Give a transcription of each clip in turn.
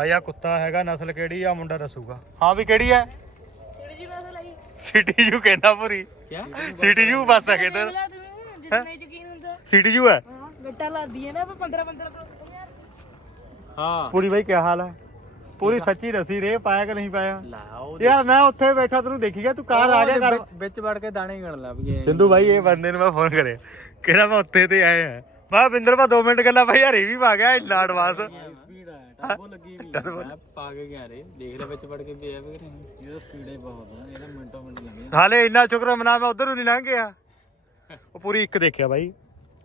ਭਾਈ ਆ ਕੁੱਤਾ ਹੈਗਾ ਨਸਲ ਕਿਹੜੀ ਆ ਮੁੰਡਾ ਦੱਸੂਗਾ। ਹਾਂ ਵੀ ਕਿਹੜੀ ਹੈ ਕਿਹੜੀ ਜੀ ਨਸਲ ਆਈ ਸਿਟੀ ਜੂ ਕਹਿੰਦਾ ਪੂਰੀ ਸਿਟੀ ਜੂ ਬਸ ਆ ਕਹਿੰਦਾ ਜਿੰਨੇ ਯਕੀਨ ਹੁੰਦਾ। ਸਿਟੀ ਜੂ ਹੈ ਹਾਂ ਗੱਟਾ ਲਾਦੀ ਹੈ ਨਾ ਆਪਾਂ 15 15 ਯਾਰ। ਹਾਂ। ਪੂਰੀ ਬਾਈ ਕੀ ਹਾਲ ਹੈ ਪੂਰੀ ਸੱਚੀ ਦੱਸੀ ਰੇ ਪਾਇਆ ਕਿ ਨਹੀਂ ਪਾਇਆ? ਯਾਰ ਮੈਂ ਉੱਥੇ ਬੈਠਾ ਤੈਨੂੰ ਦੇਖੀ ਗਿਆ ਤੂੰ ਕਾਰ ਆ ਗਿਆ ਕਰ ਵਿੱਚ ਵੜ ਕੇ ਦਾਣੇ ਗਣ ਲੱਗ ਗਏ। ਸਿੰਧੂ ਬਾਈ ਇਹ ਬੰਦੇ ਨੂੰ ਮੈਂ ਫੋਨ ਕਰਿਆ। ਕਹਿੰਦਾ ਮੈਂ ਉੱਥੇ ਤੇ ਆਏ ਆ ਮੈਂ ਬਿੰਦਰ ਪਾ 2 ਮਿੰਟ ਗੱਲਾਂ ਭਾਈ ਹਰੀ ਵੀ ਪਾ ਗਿਆ ਇੰਨਾ ਐਡਵਾਂਸ ਟਰਬੋ ਲੱਗੀ ਵੀ। ਮੈਂ ਪਾ ਕੇ ਗਿਆ ਰੇ ਦੇਖ ਲੈ ਵਿੱਚ ਵੜ ਕੇ ਵੀ ਆਇਆ ਵੀ ਇਹਦਾ ਸਪੀਡ ਹੀ ਬਹੁਤ ਆ ਇਹਦਾ ਮਿੰਟੋ ਮਿੰਟ ਲੱਗੇ ਹਾਲੇ ਇੰਨਾ ਸ਼ੁਕਰ ਮਨਾ ਮੈਂ ਉਧਰ ਨਹੀਂ ਲੰਘ ਗਿਆ। ਉਹ ਪੂਰੀ ਇੱਕ ਦੇਖਿਆ ਬਾਈ।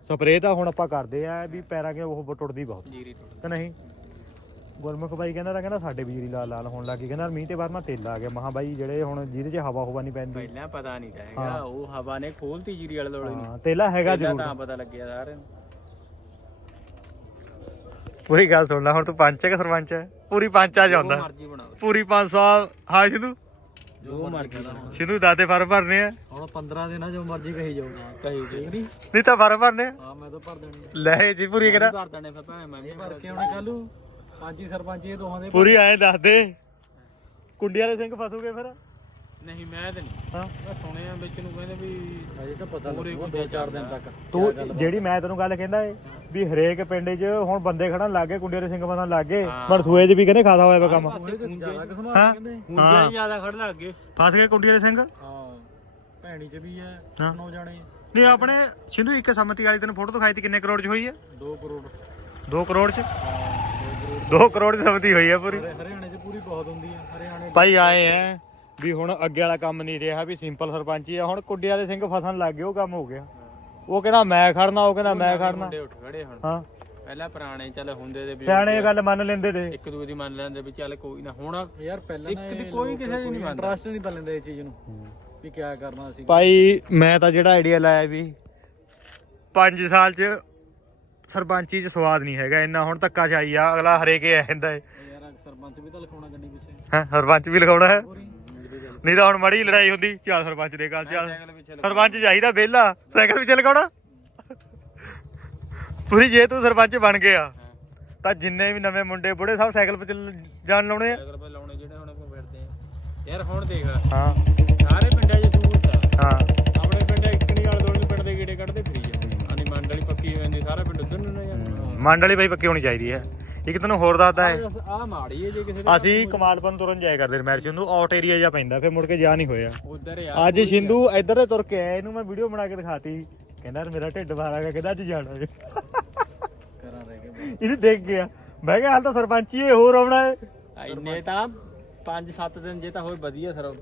ਸਪਰੇਅ ਤਾਂ ਹੁਣ ਆਪਾਂ ਕਰਦੇ ਆ ਵੀ ਪੈਰਾਂ ਕੇ ਉਹ ਟੁੱਟਦੀ ਬਹੁਤ। ਜੀਰੀ ਕਿ ਨਹੀਂ? ਗੁਰਮੁਖ ਬਾਈ ਕਹਿੰਦਾ ਤਾਂ ਕਹਿੰਦਾ ਸਾਡੇ ਬਿਜਲੀ ਲਾਲ ਲਾਲ ਹੋਣ ਲੱਗੀ ਕਹਿੰਦਾ ਮੀਂਹ ਤੇ ਬਾਅਦ ਮੈਂ ਤੇਲ ਆ ਗਿਆ। ਮਹਾ ਬਾਈ ਜਿਹੜੇ ਹੁਣ ਜਿਹਦੇ 'ਚ ਹਵਾ ਹਵਾ ਨਹੀਂ ਪੈਂਦੀ। ਪਹਿਲਾਂ ਪਤਾ ਨਹੀਂ ਤਾਂ ਹੈਗਾ ਉਹ ਹਵਾ ਨੇ ਖੋਲਤੀ ਜੀਰੀ ਵਾਲੇ ਲੋੜੇ ਨੂੰ। ਹਾਂ ਤੇਲਾ ਹੈਗਾ ਜ਼ਰੂਰ ਤਾਂ ਪਤਾ ਲੱਗਿਆ ਸਾਰਿਆਂ ਨੂੰ। ਪੂਰੀ ਗੱਲ ਸੁਣ ਲੈ ਹੁਣ ਤੂੰ ਪੰਚ ਹੈ ਕਿ ਸਰਪੰਚ ਹੈ ਪੂਰੀ ਪੰਚ ਜਾਂਦਾ। ਮਰਜ਼ੀ ਬਣਾਓ ਪੂਰੀ 500 ਹਾਂ ਸ਼ਿੰਦੂ? ਜੋ ਮਰਜ਼ੀ ਬਣਾਓ ਸ਼ਿੰਦੂ ਦਾਦੇ ਫਰ ਭਰਨੇ ਆ। ਹੁਣ 15 ਦਿਨਾਂ ਜੋ ਮਰਜ਼ੀ ਕਹੀ ਜਾਊਗਾ ਕਹੀ ਜਾਊ। ਨਹੀਂ ਨਹੀਂ ਤਾਂ ਫਰ ਭਰਨੇ ਆ। ਹਾਂ ਮੈਂ ਤਾਂ ਭਰ ਦੇਣੀ ਲੈ ਜੀ ਪੂਰੀ ਕਿਹੜਾ? ਭਰ ਦੇਣੇ ਫਿਰ ਭਾਵੇਂ ਮੈਂ ਭਰ ਕੇ ਆਉਣਾ ਕੱਲੂ ਪੰਜੀ ਸਰਪੰਚ ਇਹ ਦੋਹਾਂ ਦੇ ਪੂਰੀ ਐਂ ਦੱਸ ਦੇ। ਕੁੰਡੀਆਂ ਦੇ ਸਿੰਘ ਫਸੂਗੇ ਫਿਰ। ਨਹੀਂ ਮੈਂ ਤਾਂ ਨਹੀਂ। ਹਾਂ। ਮੈਂ ਸੁਣਿਆ ਵਿੱਚ ਨੂੰ ਕਹਿੰਦੇ ਵੀ ਅਜੇ ਤਾਂ ਪਤਾ ਲੱਗੂਗਾ ਦੋ ਚਾਰ ਦਿਨ ਤੱਕ। ਤੂੰ ਜਿਹੜੀ ਮੈਂ ਤੈਨੂੰ ਗੱਲ ਕਹਿੰਦਾ ਏ ਵੀ ਹਰੇਕ ਪਿੰਡ 'ਚ ਹੁਣ ਬੰਦੇ ਖੜਨ ਲੱਗ ਗਏ ਦੇ ਸਿੰਘ ਫਸਣ ਲੱਗ ਗਏ ਮਨਸੂਏ 'ਚ ਵੀ ਕਹਿੰਦੇ ਖਾਦਾ ਹੋਇਆ ਵਾ ਕੰਮ ਜ਼ਿਆਦਾ ਕਿਸਮ ਹਾਂ ਹੁੰਜਾ ਜ਼ਿਆਦਾ ਖੜ ਲੱਗ ਗਏ। ਫਸ ਗਏ ਕੁੰਡੀਆਂ ਦੇ ਸਿੰਘ? ਹਾਂ ਭੈਣੀ ਚ ਵੀ ਹੈ। ਨੌ ਜਾਣੇ ਨਹੀਂ ਆਪਣੇ ਸਿੰਧੂ ਇੱਕ ਸੰਮਤੀ ਵਾਲੀ ਤੈਨੂੰ ਫੋਟੋ ਦਿਖਾਈ ਤੀ ਕਿੰਨੇ ਕਰੋੜ 'ਚ ਹੋਈ ਹੈ 2 ਕਰੋੜ। 2 ਕਰੋੜ 'ਚ? ਹਾਂ 2 ਕਰੋੜ। 'ਚ ਸੰਮਤੀ ਹੋਈ ਹੈ ਪੂਰੀ। ਹਰਿਆਣੇ ਚ ਪੂਰੀ ਬਹੁਤ ਹੁੰਦੀ ਹੈ ਹਰਿਆਣੇ ਭਾਈ ਆਏ ਐ। ਵੀ ਹੁਣ ਅੱਗੇ ਵਾਲਾ ਕੰਮ ਨਹੀਂ ਰਿਹਾ ਵੀ ਸਿੰਪਲ ਸਰਪੰਚ ਹੀ ਆ। ਹੁਣ ਕੁੰਡੀਆਂ ਦੇ ਸਿੰਘ ਫਸਣ ਲੱਗ ਗਏ ਉਹ ਕੰਮ ਹੋ ਗਿਆ। ਉਹ ਕਹਿੰਦਾ ਮੈਂ ਖੜਨਾ ਉਹ ਕਹਿੰਦਾ ਮੈਂ ਖੜਨਾ। ਮੁੰਡੇ ਉੱਠ ਖੜੇ ਹੁਣ। ਹਾਂ। ਪਹਿਲਾਂ ਪੁਰਾਣੇ ਚੱਲ ਹੁੰਦੇ ਦੇ ਵੀ ਸਿਆਣੇ ਇਹ ਗੱਲ ਮੰਨ ਲੈਂਦੇ ਤੇ। ਇੱਕ ਦੂਜੇ ਦੀ ਮੰਨ ਲੈਂਦੇ ਵੀ ਚੱਲ ਕੋਈ ਨਾ ਹੁਣ ਯਾਰ ਪਹਿਲਾਂ ਇੱਕ ਦੀ ਕੋਈ ਕਿਸੇ ਦੀ ਨਹੀਂ ਮੰਨਦਾ। ਇੰਟਰਸਟ ਨਹੀਂ ਲੈਂਦੇ ਇਸ ਚੀਜ਼ ਨੂੰ ਵੀ ਕੀ ਕਰਨਾ ਸੀ ਭਾਈ ਮੈਂ ਤਾਂ ਜਿਹੜਾ ਆਈਡੀਆ ਲਾਇਆ ਵੀ 5 ਸਾਲ ਚ ਸਰਪੰਚੀ ਚ ਸਵਾਦ ਨਹੀਂ ਹੈਗਾ ਇੰਨਾ ਹੁਣ ਧੱਕਾ ਚਾਈ ਆ ਅਗਲਾ ਹਰੇਕੇ ਆ ਜਾਂਦਾ ਹੈ ਯਾਰ ਸਰਪੰਚ ਵੀ ਤਾਂ ਲਿਖਾਉਣਾ ਗੱਡੀ ਪਿੱਛੇ। ਹੈਂ, ਸਰਪੰਚ ਵੀ ਲਗਾਉਣਾ ਹੈ? ਨਹੀਂ ਤਾਂ ਹੁਣ ਮੜੀ ਲੜਾਈ ਹੁੰਦੀ ਚੱਲ ਸਰਪੰਚ ਦੇ ਗੱਲ ਚੱਲ। ਪਿੱਛੇ ਸਰਪੰਚ ਚਾਹੀਦਾ ਵਿਹਲਾ। ਸਾਈਕਲ ਵੀ ਚੱਲ ਲਗਾਉਣਾ ਪੂਰੀ ਜੇ ਤੂੰ ਸਰਪੰਚ ਬਣ ਗਿਆ ਤਾਂ ਜਿੰਨੇ ਵੀ ਨਵੇਂ ਮੁੰਡੇ ਬੁੜੇ ਸਭ ਸਾਈਕਲ 'ਤੇ ਚੱਲ- ਜਾਣ ਲਾਉਣੇ ਆ। ਸਾਈਕਲ ਪੇ ਲਾਉਣੇ ਜਿਹੜੇ ਹੁਣ ਆਪਾਂ ਫਿਰਦੇ ਆ। ਯਾਰ ਹੁਣ ਦੇਖ। ਹਾਂ। ਸਾਰੇ ਪਿੰਡਾਂ 'ਚ ਸਹੂਲਤ ਆ। ਹਾਂ। ਆਪਣੇ ਪਿੰਡ ਇੱਕ ਨਹੀਂ ਵਾਲੇ ਦੋਲੇ ਪਿੰਡ ਦੇ ਗੇੜੇ ਕੱਢਦੇ ਫਰੀ ਜਾਂਦੇ ਆਨੀ ਮੰਡਲੀ ਪੱਕੀ ਹੋ ਜਾਂਦੀ ਸਾਰਾ ਪਿੰਡ ਉਧਰ ਨੂੰ ਨਾ ਜਾਂਦਾ ਮੰਡਲੀ ਬਈ ਪੱਕੀ ਹੋਣੀ ਚਾਹੀਦੀ ਹੈ ਇੱਕ ਤੈਨੂੰ ਹੋਰ ਦੱਸਦਾ ਹੈ। ਆ ਮਾੜੀ ਹੈ ਜੇ ਕਿਸੇ ਦੇ ਅਸੀਂ ਕਮਾਲਪਨ ਤੁਰਨ ਜਾਇਆ ਕਰਦੇ ਮੈਰ ਸਿੰਧੂ ਆਊਟ ਏਰੀਆ ਜਾ ਪੈਂਦਾ ਫਿਰ ਮੁੜ ਕੇ ਜਾ ਨਹੀਂ ਹੋਇਆ। ਉਧਰ ਅੱਜ ਸਿੰਧੂ ਇੱਧਰ ਦੇ ਤੁਰ ਕੇ ਆਇਆ ਇਹਨੂੰ ਮੈਂ ਵੀਡੀਓ ਬਣਾ ਕੇ ਦਿਖਾਤੀ। ਕਹਿੰਦਾ ਯਾਰ ਮੇਰਾ ਢਿੱਡ ਬਾਹਰ ਆ ਗਿਆ ਕਹਿੰਦਾ ਅੱਜ ਜਾਣਾ ਜੀ ਕਰਾਂ ਰਹਿ ਇਹਨੂੰ ਦੇਖ ਗਿਆ ਮੈਂ ਕਿਹਾ ਹਾਲ ਤਾਂ ਸਰਪੰਚ ਹੀ ਇਹ ਹੋਰ ਆਉਣਾ ਹੈ। ਇੰਨੇ ਤਾਂ 5-7 ਦਿਨ ਜੇ ਤਾਂ ਹੋਏ ਵਧੀਆ ਸਰ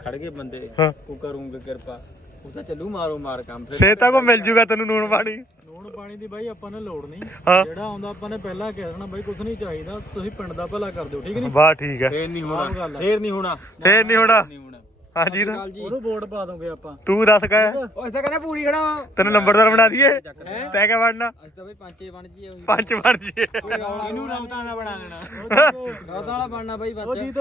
ਖੜ ਗਏ ਬੰਦੇ। ਹਾਂ। ਉਹ ਕਰੂੰਗੇ ਕਿਰਪਾ। ਉਹ ਤਾਂ ਚੱਲੂ ਮਾਰੋ ਮਾਰ ਕੰਮ ਫੇਰ ਤਾਂ ਕੋ ਮਿਲ ਜੂਗਾ ਤੈਨੂੰ ਨੂਣ ਪਾਣੀ। ਲੂਣ ਪਾਣੀ ਦੀ ਬਾਈ ਆਪਾਂ ਨੇ ਲੋੜ ਨਹੀਂ। ਹਾਂ। ਜਿਹੜਾ ਆਉਂਦਾ ਆਪਾਂ ਨੇ ਪਹਿਲਾਂ ਕਹਿ ਦੇਣਾ ਬਾਈ ਕੁਝ ਨਹੀਂ ਚਾਹੀਦਾ ਤੁਸੀਂ ਪਿੰਡ ਦਾ ਭਲਾ ਕਰ ਦਿਓ ਠੀਕ ਨਹੀਂ? ਵਾਹ ਠੀਕ ਹੈ। ਫੇਰ ਨਹੀਂ ਹੋਣਾ ਫੇਰ ਨਹੀਂ ਹੋਣਾ। ਫੇਰ ਨਹੀਂ ਹੋਣਾ। ਨਹੀਂ ਹੋਣਾ। ਹਾਂਜੀ ਤਾਂ। ਉਹਨੂੰ ਬੋਰਡ ਪਾ ਦੋਗੇ ਆਪਾਂ। ਤੂੰ ਦੱਸ ਕਾ ਉਹ ਇੱਥੇ ਕਹਿੰਦਾ ਪੂਰੀ ਖੜਾ ਵਾ। ਤੈਨੂੰ ਨੰਬਰਦਾਰ ਬਣਾ ਦਈਏ? ਤੈ ਕਿਆ ਬਣਨਾ? ਅੱਜ ਤਾਂ ਬਾਈ ਪੰਚੇ ਬਣ ਜੀ ਪੰਜ ਬਣ ਜੇ ਇਹਨੂੰ ਰੌਤਾਂ ਦਾ ਬਣਾ ਦੇਣਾ। ਰੌਤਾਂ ਵਾਲਾ ਬਣਨਾ ਬਾਈ ਬੱਚਾ ਉਹ ਜੀਤ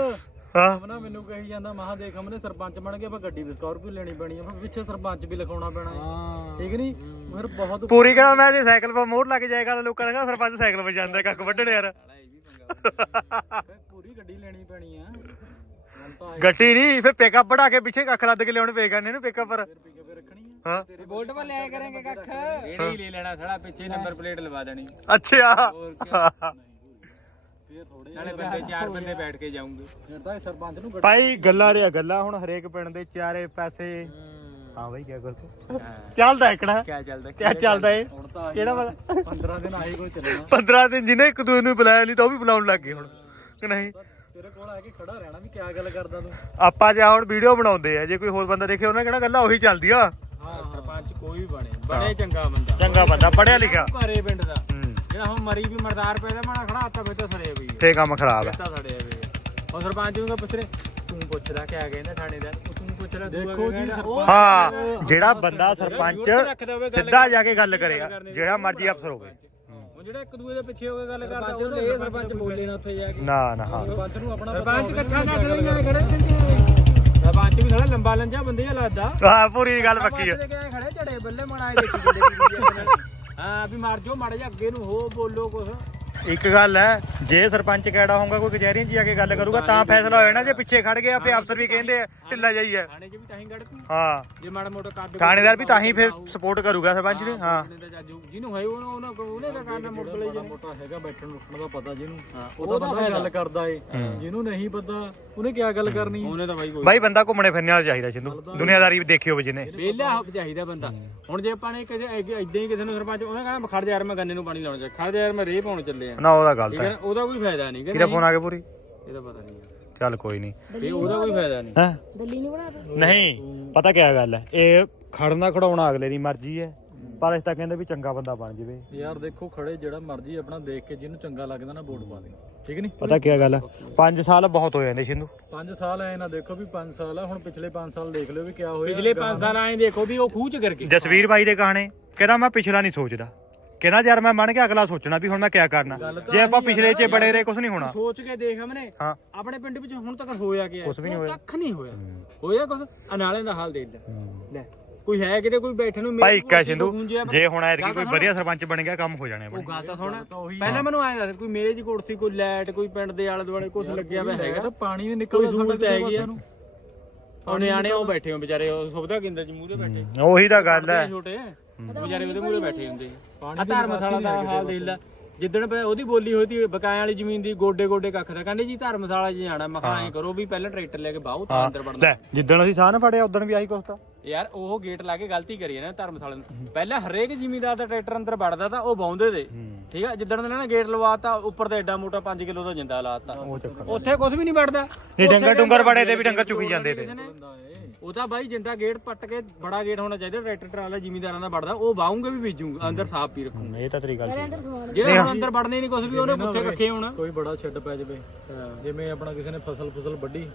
ਹਾਂ। ਅਮਨਾ ਮੈਨੂੰ ਕਹੀ ਜਾਂਦਾ ਮਹਾ ਦੇਖ ਅਮਨੇ ਸਰਪੰਚ ਬਣ ਕੇ ਆਪਾਂ ਗੱਡੀ ਵੀ ਸਕਾਰਪੀਓ ਲੈਣੀ ਪੈਣੀ ਆ ਫਿਰ ਪਿੱਛੇ ਸਰਪੰਚ ਵੀ ਲਿਖਾਉਣਾ ਪੈਣਾ। ਹੈ। ਠੀਕ ਨਹੀਂ? ਬਹੁਤ ਪੂਰੀ ਕਰਾਂ ਮੈਂ ਜੇ ਸਾਈਕਲ 'ਤੇ ਮੋੜ ਲੱਗ ਜਾਏਗਾ ਲੋਕਾਂ ਨੇ ਕਹਣਾ ਸਰਪੰਚ ਸਾਈਕਲ 'ਤੇ ਜਾਂਦਾ ਕੱਕ ਵੱਢਣ ਯਾਰ। ਪੂਰੀ ਗੱਡੀ ਲੈਣੀ ਪੈਣੀ ਆ। ਗੱਲ ਤਾਂ ਆਈ ਗੱਟੀ ਨਹੀਂ ਫਿਰ ਪਿਕਅਪ ਬੜਾ ਕੇ ਪਿੱਛੇ ਕੱਖ ਲੱਦ ਕੇ ਲਿਆਉਣੇ ਪਏਗਾ ਇਹਨੂੰ ਪਿਕਅਪ ਪਰ। ਹਾਂ। ਬੋਲਟ ਪਰ ਲਿਆ ਕਰਾਂਗੇ ਕੱਖ। ਹੀ। ਲੈ ਲੈਣਾ ਥੜਾ ਪਿੱਛੇ ਨੰਬਰ ਪਲੇਟ ਲਵਾ ਦੇਣੀ। ਅੱਛਾ। ਹੋਰ ਕੀ ਫਿਰ ਥੋੜੇ ਨਾਲੇ ਬੰਦੇ ਚਾਰ ਬੰਦੇ ਬੈਠ ਕੇ ਜਾਉਂਗੇ ਫਿਰ ਤਾਂ ਇਹ ਸਰਪੰਚ ਨੂੰ ਭਾਈ ਗੱਲਾਂ ਰਿਆ ਗੱਲਾਂ ਹੁਣ ਹਰੇਕ ਪਿੰਡ ਦੇ ਚਾਰੇ ਪੈਸੇ। ਹਾਂ ਬਾਈ ਕੀ ਕਰ ਚੱਲਦਾ ਇਕਣਾ ਕਿਆ ਚੱਲਦਾ ਕਿਆ ਚੱਲਦਾ ਏ ਹੁਣ ਤਾਂ ਕਿਹੜਾ ਵਾਲਾ? 15 ਦਿਨ ਆਏ ਕੋਈ ਚੱਲਣਾ। 15 ਦਿਨ ਜਿਹਨੇ ਇੱਕ ਦੂਜੇ ਨੂੰ ਬੁਲਾਇਆ ਨਹੀਂ ਤਾਂ ਉਹ ਵੀ ਬੁਲਾਉਣ ਲੱਗ ਗਏ ਹੁਣ ਕਿ ਨਹੀਂ? ਤੇਰੇ ਕੋਲ ਆ ਕੇ ਖੜਾ ਰਹਿਣਾ ਵੀ ਕਿਆ ਗੱਲ ਕਰਦਾ ਤੂੰ? ਆਪਾਂ ਜੇ ਹੁਣ ਵੀਡੀਓ ਬਣਾਉਂਦੇ ਆ ਜੇ ਕੋਈ ਹੋਰ ਬੰਦਾ ਦੇਖੇ ਉਹਨੇ ਕਿਹੜਾ ਗੱਲਾਂ ਉਹੀ ਚੱਲਦੀ ਆ। ਹਾਂ ਸਰਪੰਚ ਕੋਈ ਵੀ ਬਣੇ ਬੜੇ ਚੰਗਾ ਬੰਦਾ। ਚੰਗਾ ਬੰਦਾ ਪੜਿਆ ਲਿਖਿਆ। ਘਰੇ ਪਿੰਡ ਦਾ। ਜਿਹੜਾ ਹੁਣ ਮਰੀ ਵੀ ਮਰਦਾਰ ਪੈ ਦਾ ਮਾਣਾ ਖੜਾ ਹੱਥਾਂ ਵਿੱਚ ਸੜੇ ਵੀ ਫੇ ਕੰਮ ਖਰਾਬ ਹੈ ਤਾਂ ਸੜੇ ਵੀ ਉਹ ਸਰਪੰਚ ਨੂੰ ਪੁੱਛ ਰਹੇ ਤੂੰ ਪੁੱਛਦਾ ਕਿਆ ਕਹਿੰਦਾ ਥਾਣੇ ਦਾ ਦੇਖੋ ਜੀ ਹਾਂ ਜਿਹੜਾ ਬੰਦਾ ਸਰਪੰਚ ਸਿੱਧਾ ਜਾ ਕੇ ਗੱਲ ਕਰੇਗਾ ਜਿਹੜਾ ਮਰਜ਼ੀ ਅਫਸਰ ਹੋਵੇ। ਉਹ ਜਿਹੜਾ ਇੱਕ ਦੂਏ ਦੇ ਪਿੱਛੇ ਹੋ ਕੇ ਗੱਲ ਕਰਦਾ ਉਹ ਇਹ ਸਰਪੰਚ ਬੋਲੇ ਨਾ ਉੱਥੇ ਜਾ ਕੇ। ਨਾ ਨਾ ਹਾਂ। ਸਰਪੰਚ ਨੂੰ ਆਪਣਾ ਸਰਪੰਚ ਕੱਛਾ ਨਾ ਕਰੇਗਾ ਖੜੇ ਸਰਪੰਚ ਵੀ ਥੋੜਾ ਲੰਬਾ ਲੰਜਾ ਬੰਦੇ ਆ ਲੱਗਦਾ ਹਾਂ ਪੂਰੀ ਗੱਲ ਪੱਕੀ ਦੇ ਖੜੇ ਝੜੇ ਬੱਲੇ ਮਣਾਏ ਦੇਖੀ ਹਾਂ ਵੀ ਮਾਰ ਜੋ ਮੜ ਜਾ ਅੱਗੇ ਨੂੰ ਹੋ ਬੋਲੋ ਕੁਛ। ਇੱਕ ਗੱਲ ਹੈ ਜੇ ਸਰਪੰਚ ਕਿਹੜਾ ਹੋਊਗਾ ਕੋਈ ਕਚਹਿਰੀਆਂ 'ਚ ਜਾ ਕੇ ਗੱਲ ਕਰੂਗਾ ਤਾਂ ਫੈਸਲਾ ਹੋ ਜਾਣਾ ਜੇ ਪਿੱਛੇ ਖੜ ਗਿਆ ਫੇ ਅਫਸਰ ਵੀ ਕਹਿੰਦੇ ਆ ਢਿੱਲਾ ਜਾਈਏ ਥਾਣੇ 'ਚ ਵੀ ਤਾਂ ਹੀ ਗੜਕੂ। ਹਾਂ। ਜੇ ਮਾੜਾ ਮੋਟਾ ਕੱਦ ਥਾਣੇਦਾਰ ਵੀ ਤਾਂ ਹੀ ਫਿਰ ਸਪੋਰਟ ਕਰੂਗਾ ਸਰਪੰਚ ਨੂੰ। ਹਾਂ ਜਿਹਨੂੰ ਹੈ ਉਹਨੂੰ ਉਹਨਾਂ ਕੋਲ ਉਹਨੇ ਤਾਂ ਕਰਨਾ ਜਿਹਨੂੰ ਮੋਟਾ ਹੈਗਾ ਬੈਠਣ ਉੱਠਣ ਦਾ ਪਤਾ ਜਿਹਨੂੰ। ਉਹ ਤਾਂ ਬੰਦਾ ਗੱਲ ਕਰਦਾ ਏ। ਜਿਹਨੂੰ ਨਹੀਂ ਪਤਾ ਉਹਨੇ ਕੀ ਗੱਲ ਕਰਨੀ? ਉਹਨੇ ਤਾਂ ਬਾਈ ਕੋਈ ਬਾਈ ਬੰਦਾ ਘੁੰਮਣੇ ਫਿਰਨੇ ਵਾਲਾ ਚਾਹੀਦਾ ਸਿੰਧੂ। ਦੁਨੀਆਦਾਰੀ ਵੀ ਦੇਖਿਓ ਵੀ ਜਿਹਨੇ। ਵੇਲਾ ਚਾਹੀਦਾ ਬੰਦਾ। ਹੁਣ ਜੇ ਆਪਾਂ ਨੇ ਕਦੇ ਇਦਾਂ ਹੀ ਕਿਸੇ ਨੂੰ ਸਰਪੰਚ ਉਹਨੇ ਕਹਿੰਦਾ ਖੜ ਜਾ ਯਾਰ ਮੈਂ ਗੰਨੇ ਨੂੰ ਪਾਣੀ ਲਾਉਣਾ ਚਾਹੀਦਾ ਖੜ ਜਾ ਯਾਰ ਮੈਂ ਰੇਹ ਪਾਉਣ ਚੱਲੇ ਆ ਨਾ ਉਹਦਾ ਗਲਤ ਹੈ? ਉਹਦਾ ਕੋਈ ਫਾਇਦਾ ਨਹੀਂ। ਕਿ ਕਿਹਦਾ ਫੋਨ ਆ ਗਿਆ ਪੂਰੀ? ਇਹਦਾ ਪਤਾ ਨਹੀਂ ਚੱਲ ਕੋਈ ਨਹੀਂ। ਇਹ ਉਹਦਾ ਕੋਈ ਫਾਇਦਾ ਨਹੀਂ। ਹੈ? ਦਿੱਲੀ ਨਹੀਂ ਬਣਾਤਾ ਨਹੀਂ ਪਤਾ ਕੀ ਗੱਲ ਹੈ? ਇਹ ਖੜਨਾ ਖੜਾਉਣਾ ਅਗਲੇ ਦੀ ਮਰਜ਼ੀ ਹੈ। ਪਰ ਇਸ ਤਾਂ ਕਹਿੰਦੇ ਵੀ ਚੰਗਾ ਬੰਦਾ ਬਣ ਜਾਵੇ। ਯਾਰ ਦੇਖੋ ਖੜੇ ਜਿਹੜਾ ਮਰਜ਼ੀ ਆਪਣਾ ਦੇਖ ਕੇ ਜਿਹਨੂੰ ਚੰਗਾ ਲੱਗਦਾ ਨਾ ਵੋਟ ਪਾ ਦੇ। ਠੀਕ ਨਹੀਂ ਪਤਾ ਕੀ ਗੱਲ ਹੈ? 5 ਸਾਲ ਬਹੁਤ ਹੋ ਜਾਂਦੇ ਸਿੰਧੂ। 5 ਸਾਲ ਐ ਨਾ ਦੇਖੋ ਵੀ 5 ਸਾਲ ਆ ਹੁਣ ਪਿਛਲੇ 5 ਸਾਲ ਦੇਖ ਲਿਓ ਵੀ ਕਿਆ ਹੋਇਆ। ਪਿਛਲੇ 5 ਸਾਲ ਆਏ ਦੇਖੋ ਵੀ ਉਹ ਖੂਚ ਕਰਕੇ ਜਸਵੀਰ ਬਾਈ ਦੇ ਕਹਾਣੇ ਕਹਿੰਦਾ ਮੈਂ ਪਿਛਲਾ ਨਹੀਂ ਸੋਚਦਾ। ਕਹਿੰਦਾ ਯਾਰ ਮੈਂ ਮੰਨ ਕੇ ਅਗਲਾ ਸੋਚਣਾ ਵੀ ਹੁਣ ਮੈਂ ਕਿਆ ਕਰਨਾ। ਜੇ ਆਪਾਂ ਪਿਛਲੇ 'ਚ ਬੜੇ ਰਹੇ ਕੁਝ ਨਹੀਂ ਹੋਣਾ। ਸੋਚ ਕੇ ਦੇਖ ਹਮਨੇ ਹਾਂ। ਆਪਣੇ ਪਿੰਡ ਵਿੱਚ ਹੁਣ ਤੱਕ ਹੋਇਆ ਕੀ ਕੁਛ ਵੀ ਨਹੀਂ ਹੋਇਆ। ਕੱਖ ਨਹੀਂ ਹੋਇਆ। ਹੋਇਆ ਕੁਝ ਅਨਾਲੇ ਦਾ ਹਾਲ ਦੇਖ ਲੈ। ਕੋਈ ਹੈ ਕਿਤੇ ਕੋਈ ਬੈਠੇ ਨੂੰ ਭਾਈ ਇੱਕ ਸਿੰਧੂ। ਜੇ ਹੁਣ ਐਤਕੀ ਕੋਈ ਵਧੀਆ ਸਰਪੰਚ ਬਣ ਗਿਆ ਕੰਮ ਹੋ ਜਾਣੇ ਉਹ ਆਪਣੇ ਗੱਲ ਤਾਂ ਸੁਣ ਪਹਿਲਾਂ ਮੈਨੂੰ ਐਂ ਦੱਸ ਕੋਈ ਮੇਜ਼ ਕੁਰਸੀ ਕੋਈ ਲਾਈਟ ਕੋਈ ਪਿੰਡ ਦੇ ਆਲੇ ਦੁਆਲੇ ਕੁਝ ਲੱਗਿਆ ਹੋਇਆ ਹੈਗਾ। ਤਾਂ ਪਾਣੀ ਨਹੀਂ ਨਿਕਲਦਾ ਸਹੂਲਤ ਹੈਗੀ ਆ। ਉਹ ਨਿਆਣੇ ਉਹ ਬੈਠੇ ਹੋ ਵਿਚਾਰੇ ਉਹ ਸੁਵਿਧਾ ਕੇਂਦਰ ਚ ਮੂਹਰੇ ਬੈਠੇ। ਉਹੀ ਤਾਂ ਗੱਲ ਹੈ। ਛੋਟੇ। ਵਿਚਾਰੇ ਉਹਦੇ ਮੂਹਰੇ ਬੈਠੇ ਹੁੰਦੇ ਆ। ਧਰਮਸ਼ਾਲਾ ਦਾ ਹਾਲ ਦੇਖ ਲੈ। ਜਿੱਦਣ ਉਹਦੀ ਬੋਲੀ ਹੋਈ ਤੀ ਬਕਾਇਆ ਵਾਲੀ ਜ਼ਮੀਨ ਦੀ ਗੋਡੇ ਗੋਡੇ ਕੱਖ ਦਾ। ਕਹਿੰਦੇ ਜੀ ਧਰਮਸ਼ਾਲਾ 'ਚ ਜਾਣਾ ਮੈਂ ਕਿਹਾ ਐਂ ਕਰੋ ਵੀ ਪਹਿਲਾਂ ਟਰੈਕਟਰ ਲੈ ਕੇ ਬਾਹੂ ਤਾਂ ਅੰਦਰ ਵੜਨਾ ਲੈ ਜਿੱਦਣ ਅਸੀਂ ਸਾਹ ਨਾ ਫੜਿਆ ਉਦੋਂ ਵੀ ਆਹੀ ਕੁਛ ਤਾਂ। ਯਾਰ ਉਹ ਗੇਟ ਲਾ ਕੇ ਗਲਤੀ ਕਰੀ ਨਾ ਧਰਮਸ਼ਾਲਾ ਨੂੰ। ਪਹਿਲਾਂ ਹਰੇਕ ਜ਼ਿਮੀਂਦਾਰ ਦਾ ਟਰੈਕਟਰ ਅੰਦਰ ਵੜਦਾ ਤਾਂ ਉਹ ਬਾਉਂਦੇ ਦੇ ਠੀਕ ਆ? ਜਿੱਦਣ ਦੇ ਨਾ ਗੇਟ ਲਵਾਤਾ ਉੱਪਰ ਤੇ ਐਡਾ ਮੋਟਾ 5 ਕਿਲੋ ਦਾ ਜਿੰਦਾ ਲਾਤਾ। ਉੱਥੇ ਕੁਝ ਵੀ ਨਹੀਂ ਵੜਦਾ। ਨਹੀਂ ਡੰਗਰ ਡੁੰਗਰ ਬੜੇ ਤੇ ਵੀ ਡੰਗਰ ਚੁਕੀ ਜਾਂਦੇ ਤੇ। ਉਹ ਤਾਂ ਬਾਈ ਜਿੰਦਾ ਗੇਟ ਪੱਟ ਕੇ ਬੜਾ ਗੇਟ ਹੋਣਾ ਚਾਹੀਦਾ ਟਰੈਕਟਰ ਟਰਾਲਾ ਜ਼ਿਮੀਂਦਾਰਾਂ ਦਾ ਵੜਦਾ ਉਹ ਬਾਉਂਗੇ ਵੀ ਬੀਜੂਗਾ ਅੰਦਰ ਸਾਫ਼ ਵੀ ਰੱਖੂਗਾ। ਇਹ ਤਾਂ ਤੇਰੀ ਗੱਲ ਮੇਰੇ ਅੰਦਰ ਸਮਾਨ ਜਿਹੜਾ ਹੁਣ ਅੰਦਰ ਵੜਨੇ ਨਹੀਂ ਕੁਝ ਵੀ ਉਹਨੇ ਪੁੱਠੇ ਕੱਖੇ ਹੋਣਾ। ਕੋਈ ਬੜਾ ਛੱਡ ਪੈ ਜਾਵੇ। ਜਿਵੇਂ ਆਪਣਾ ਕਿਸੇ ਨੇ ਫਸਲ ਫਸਲ ਵੱਢੀ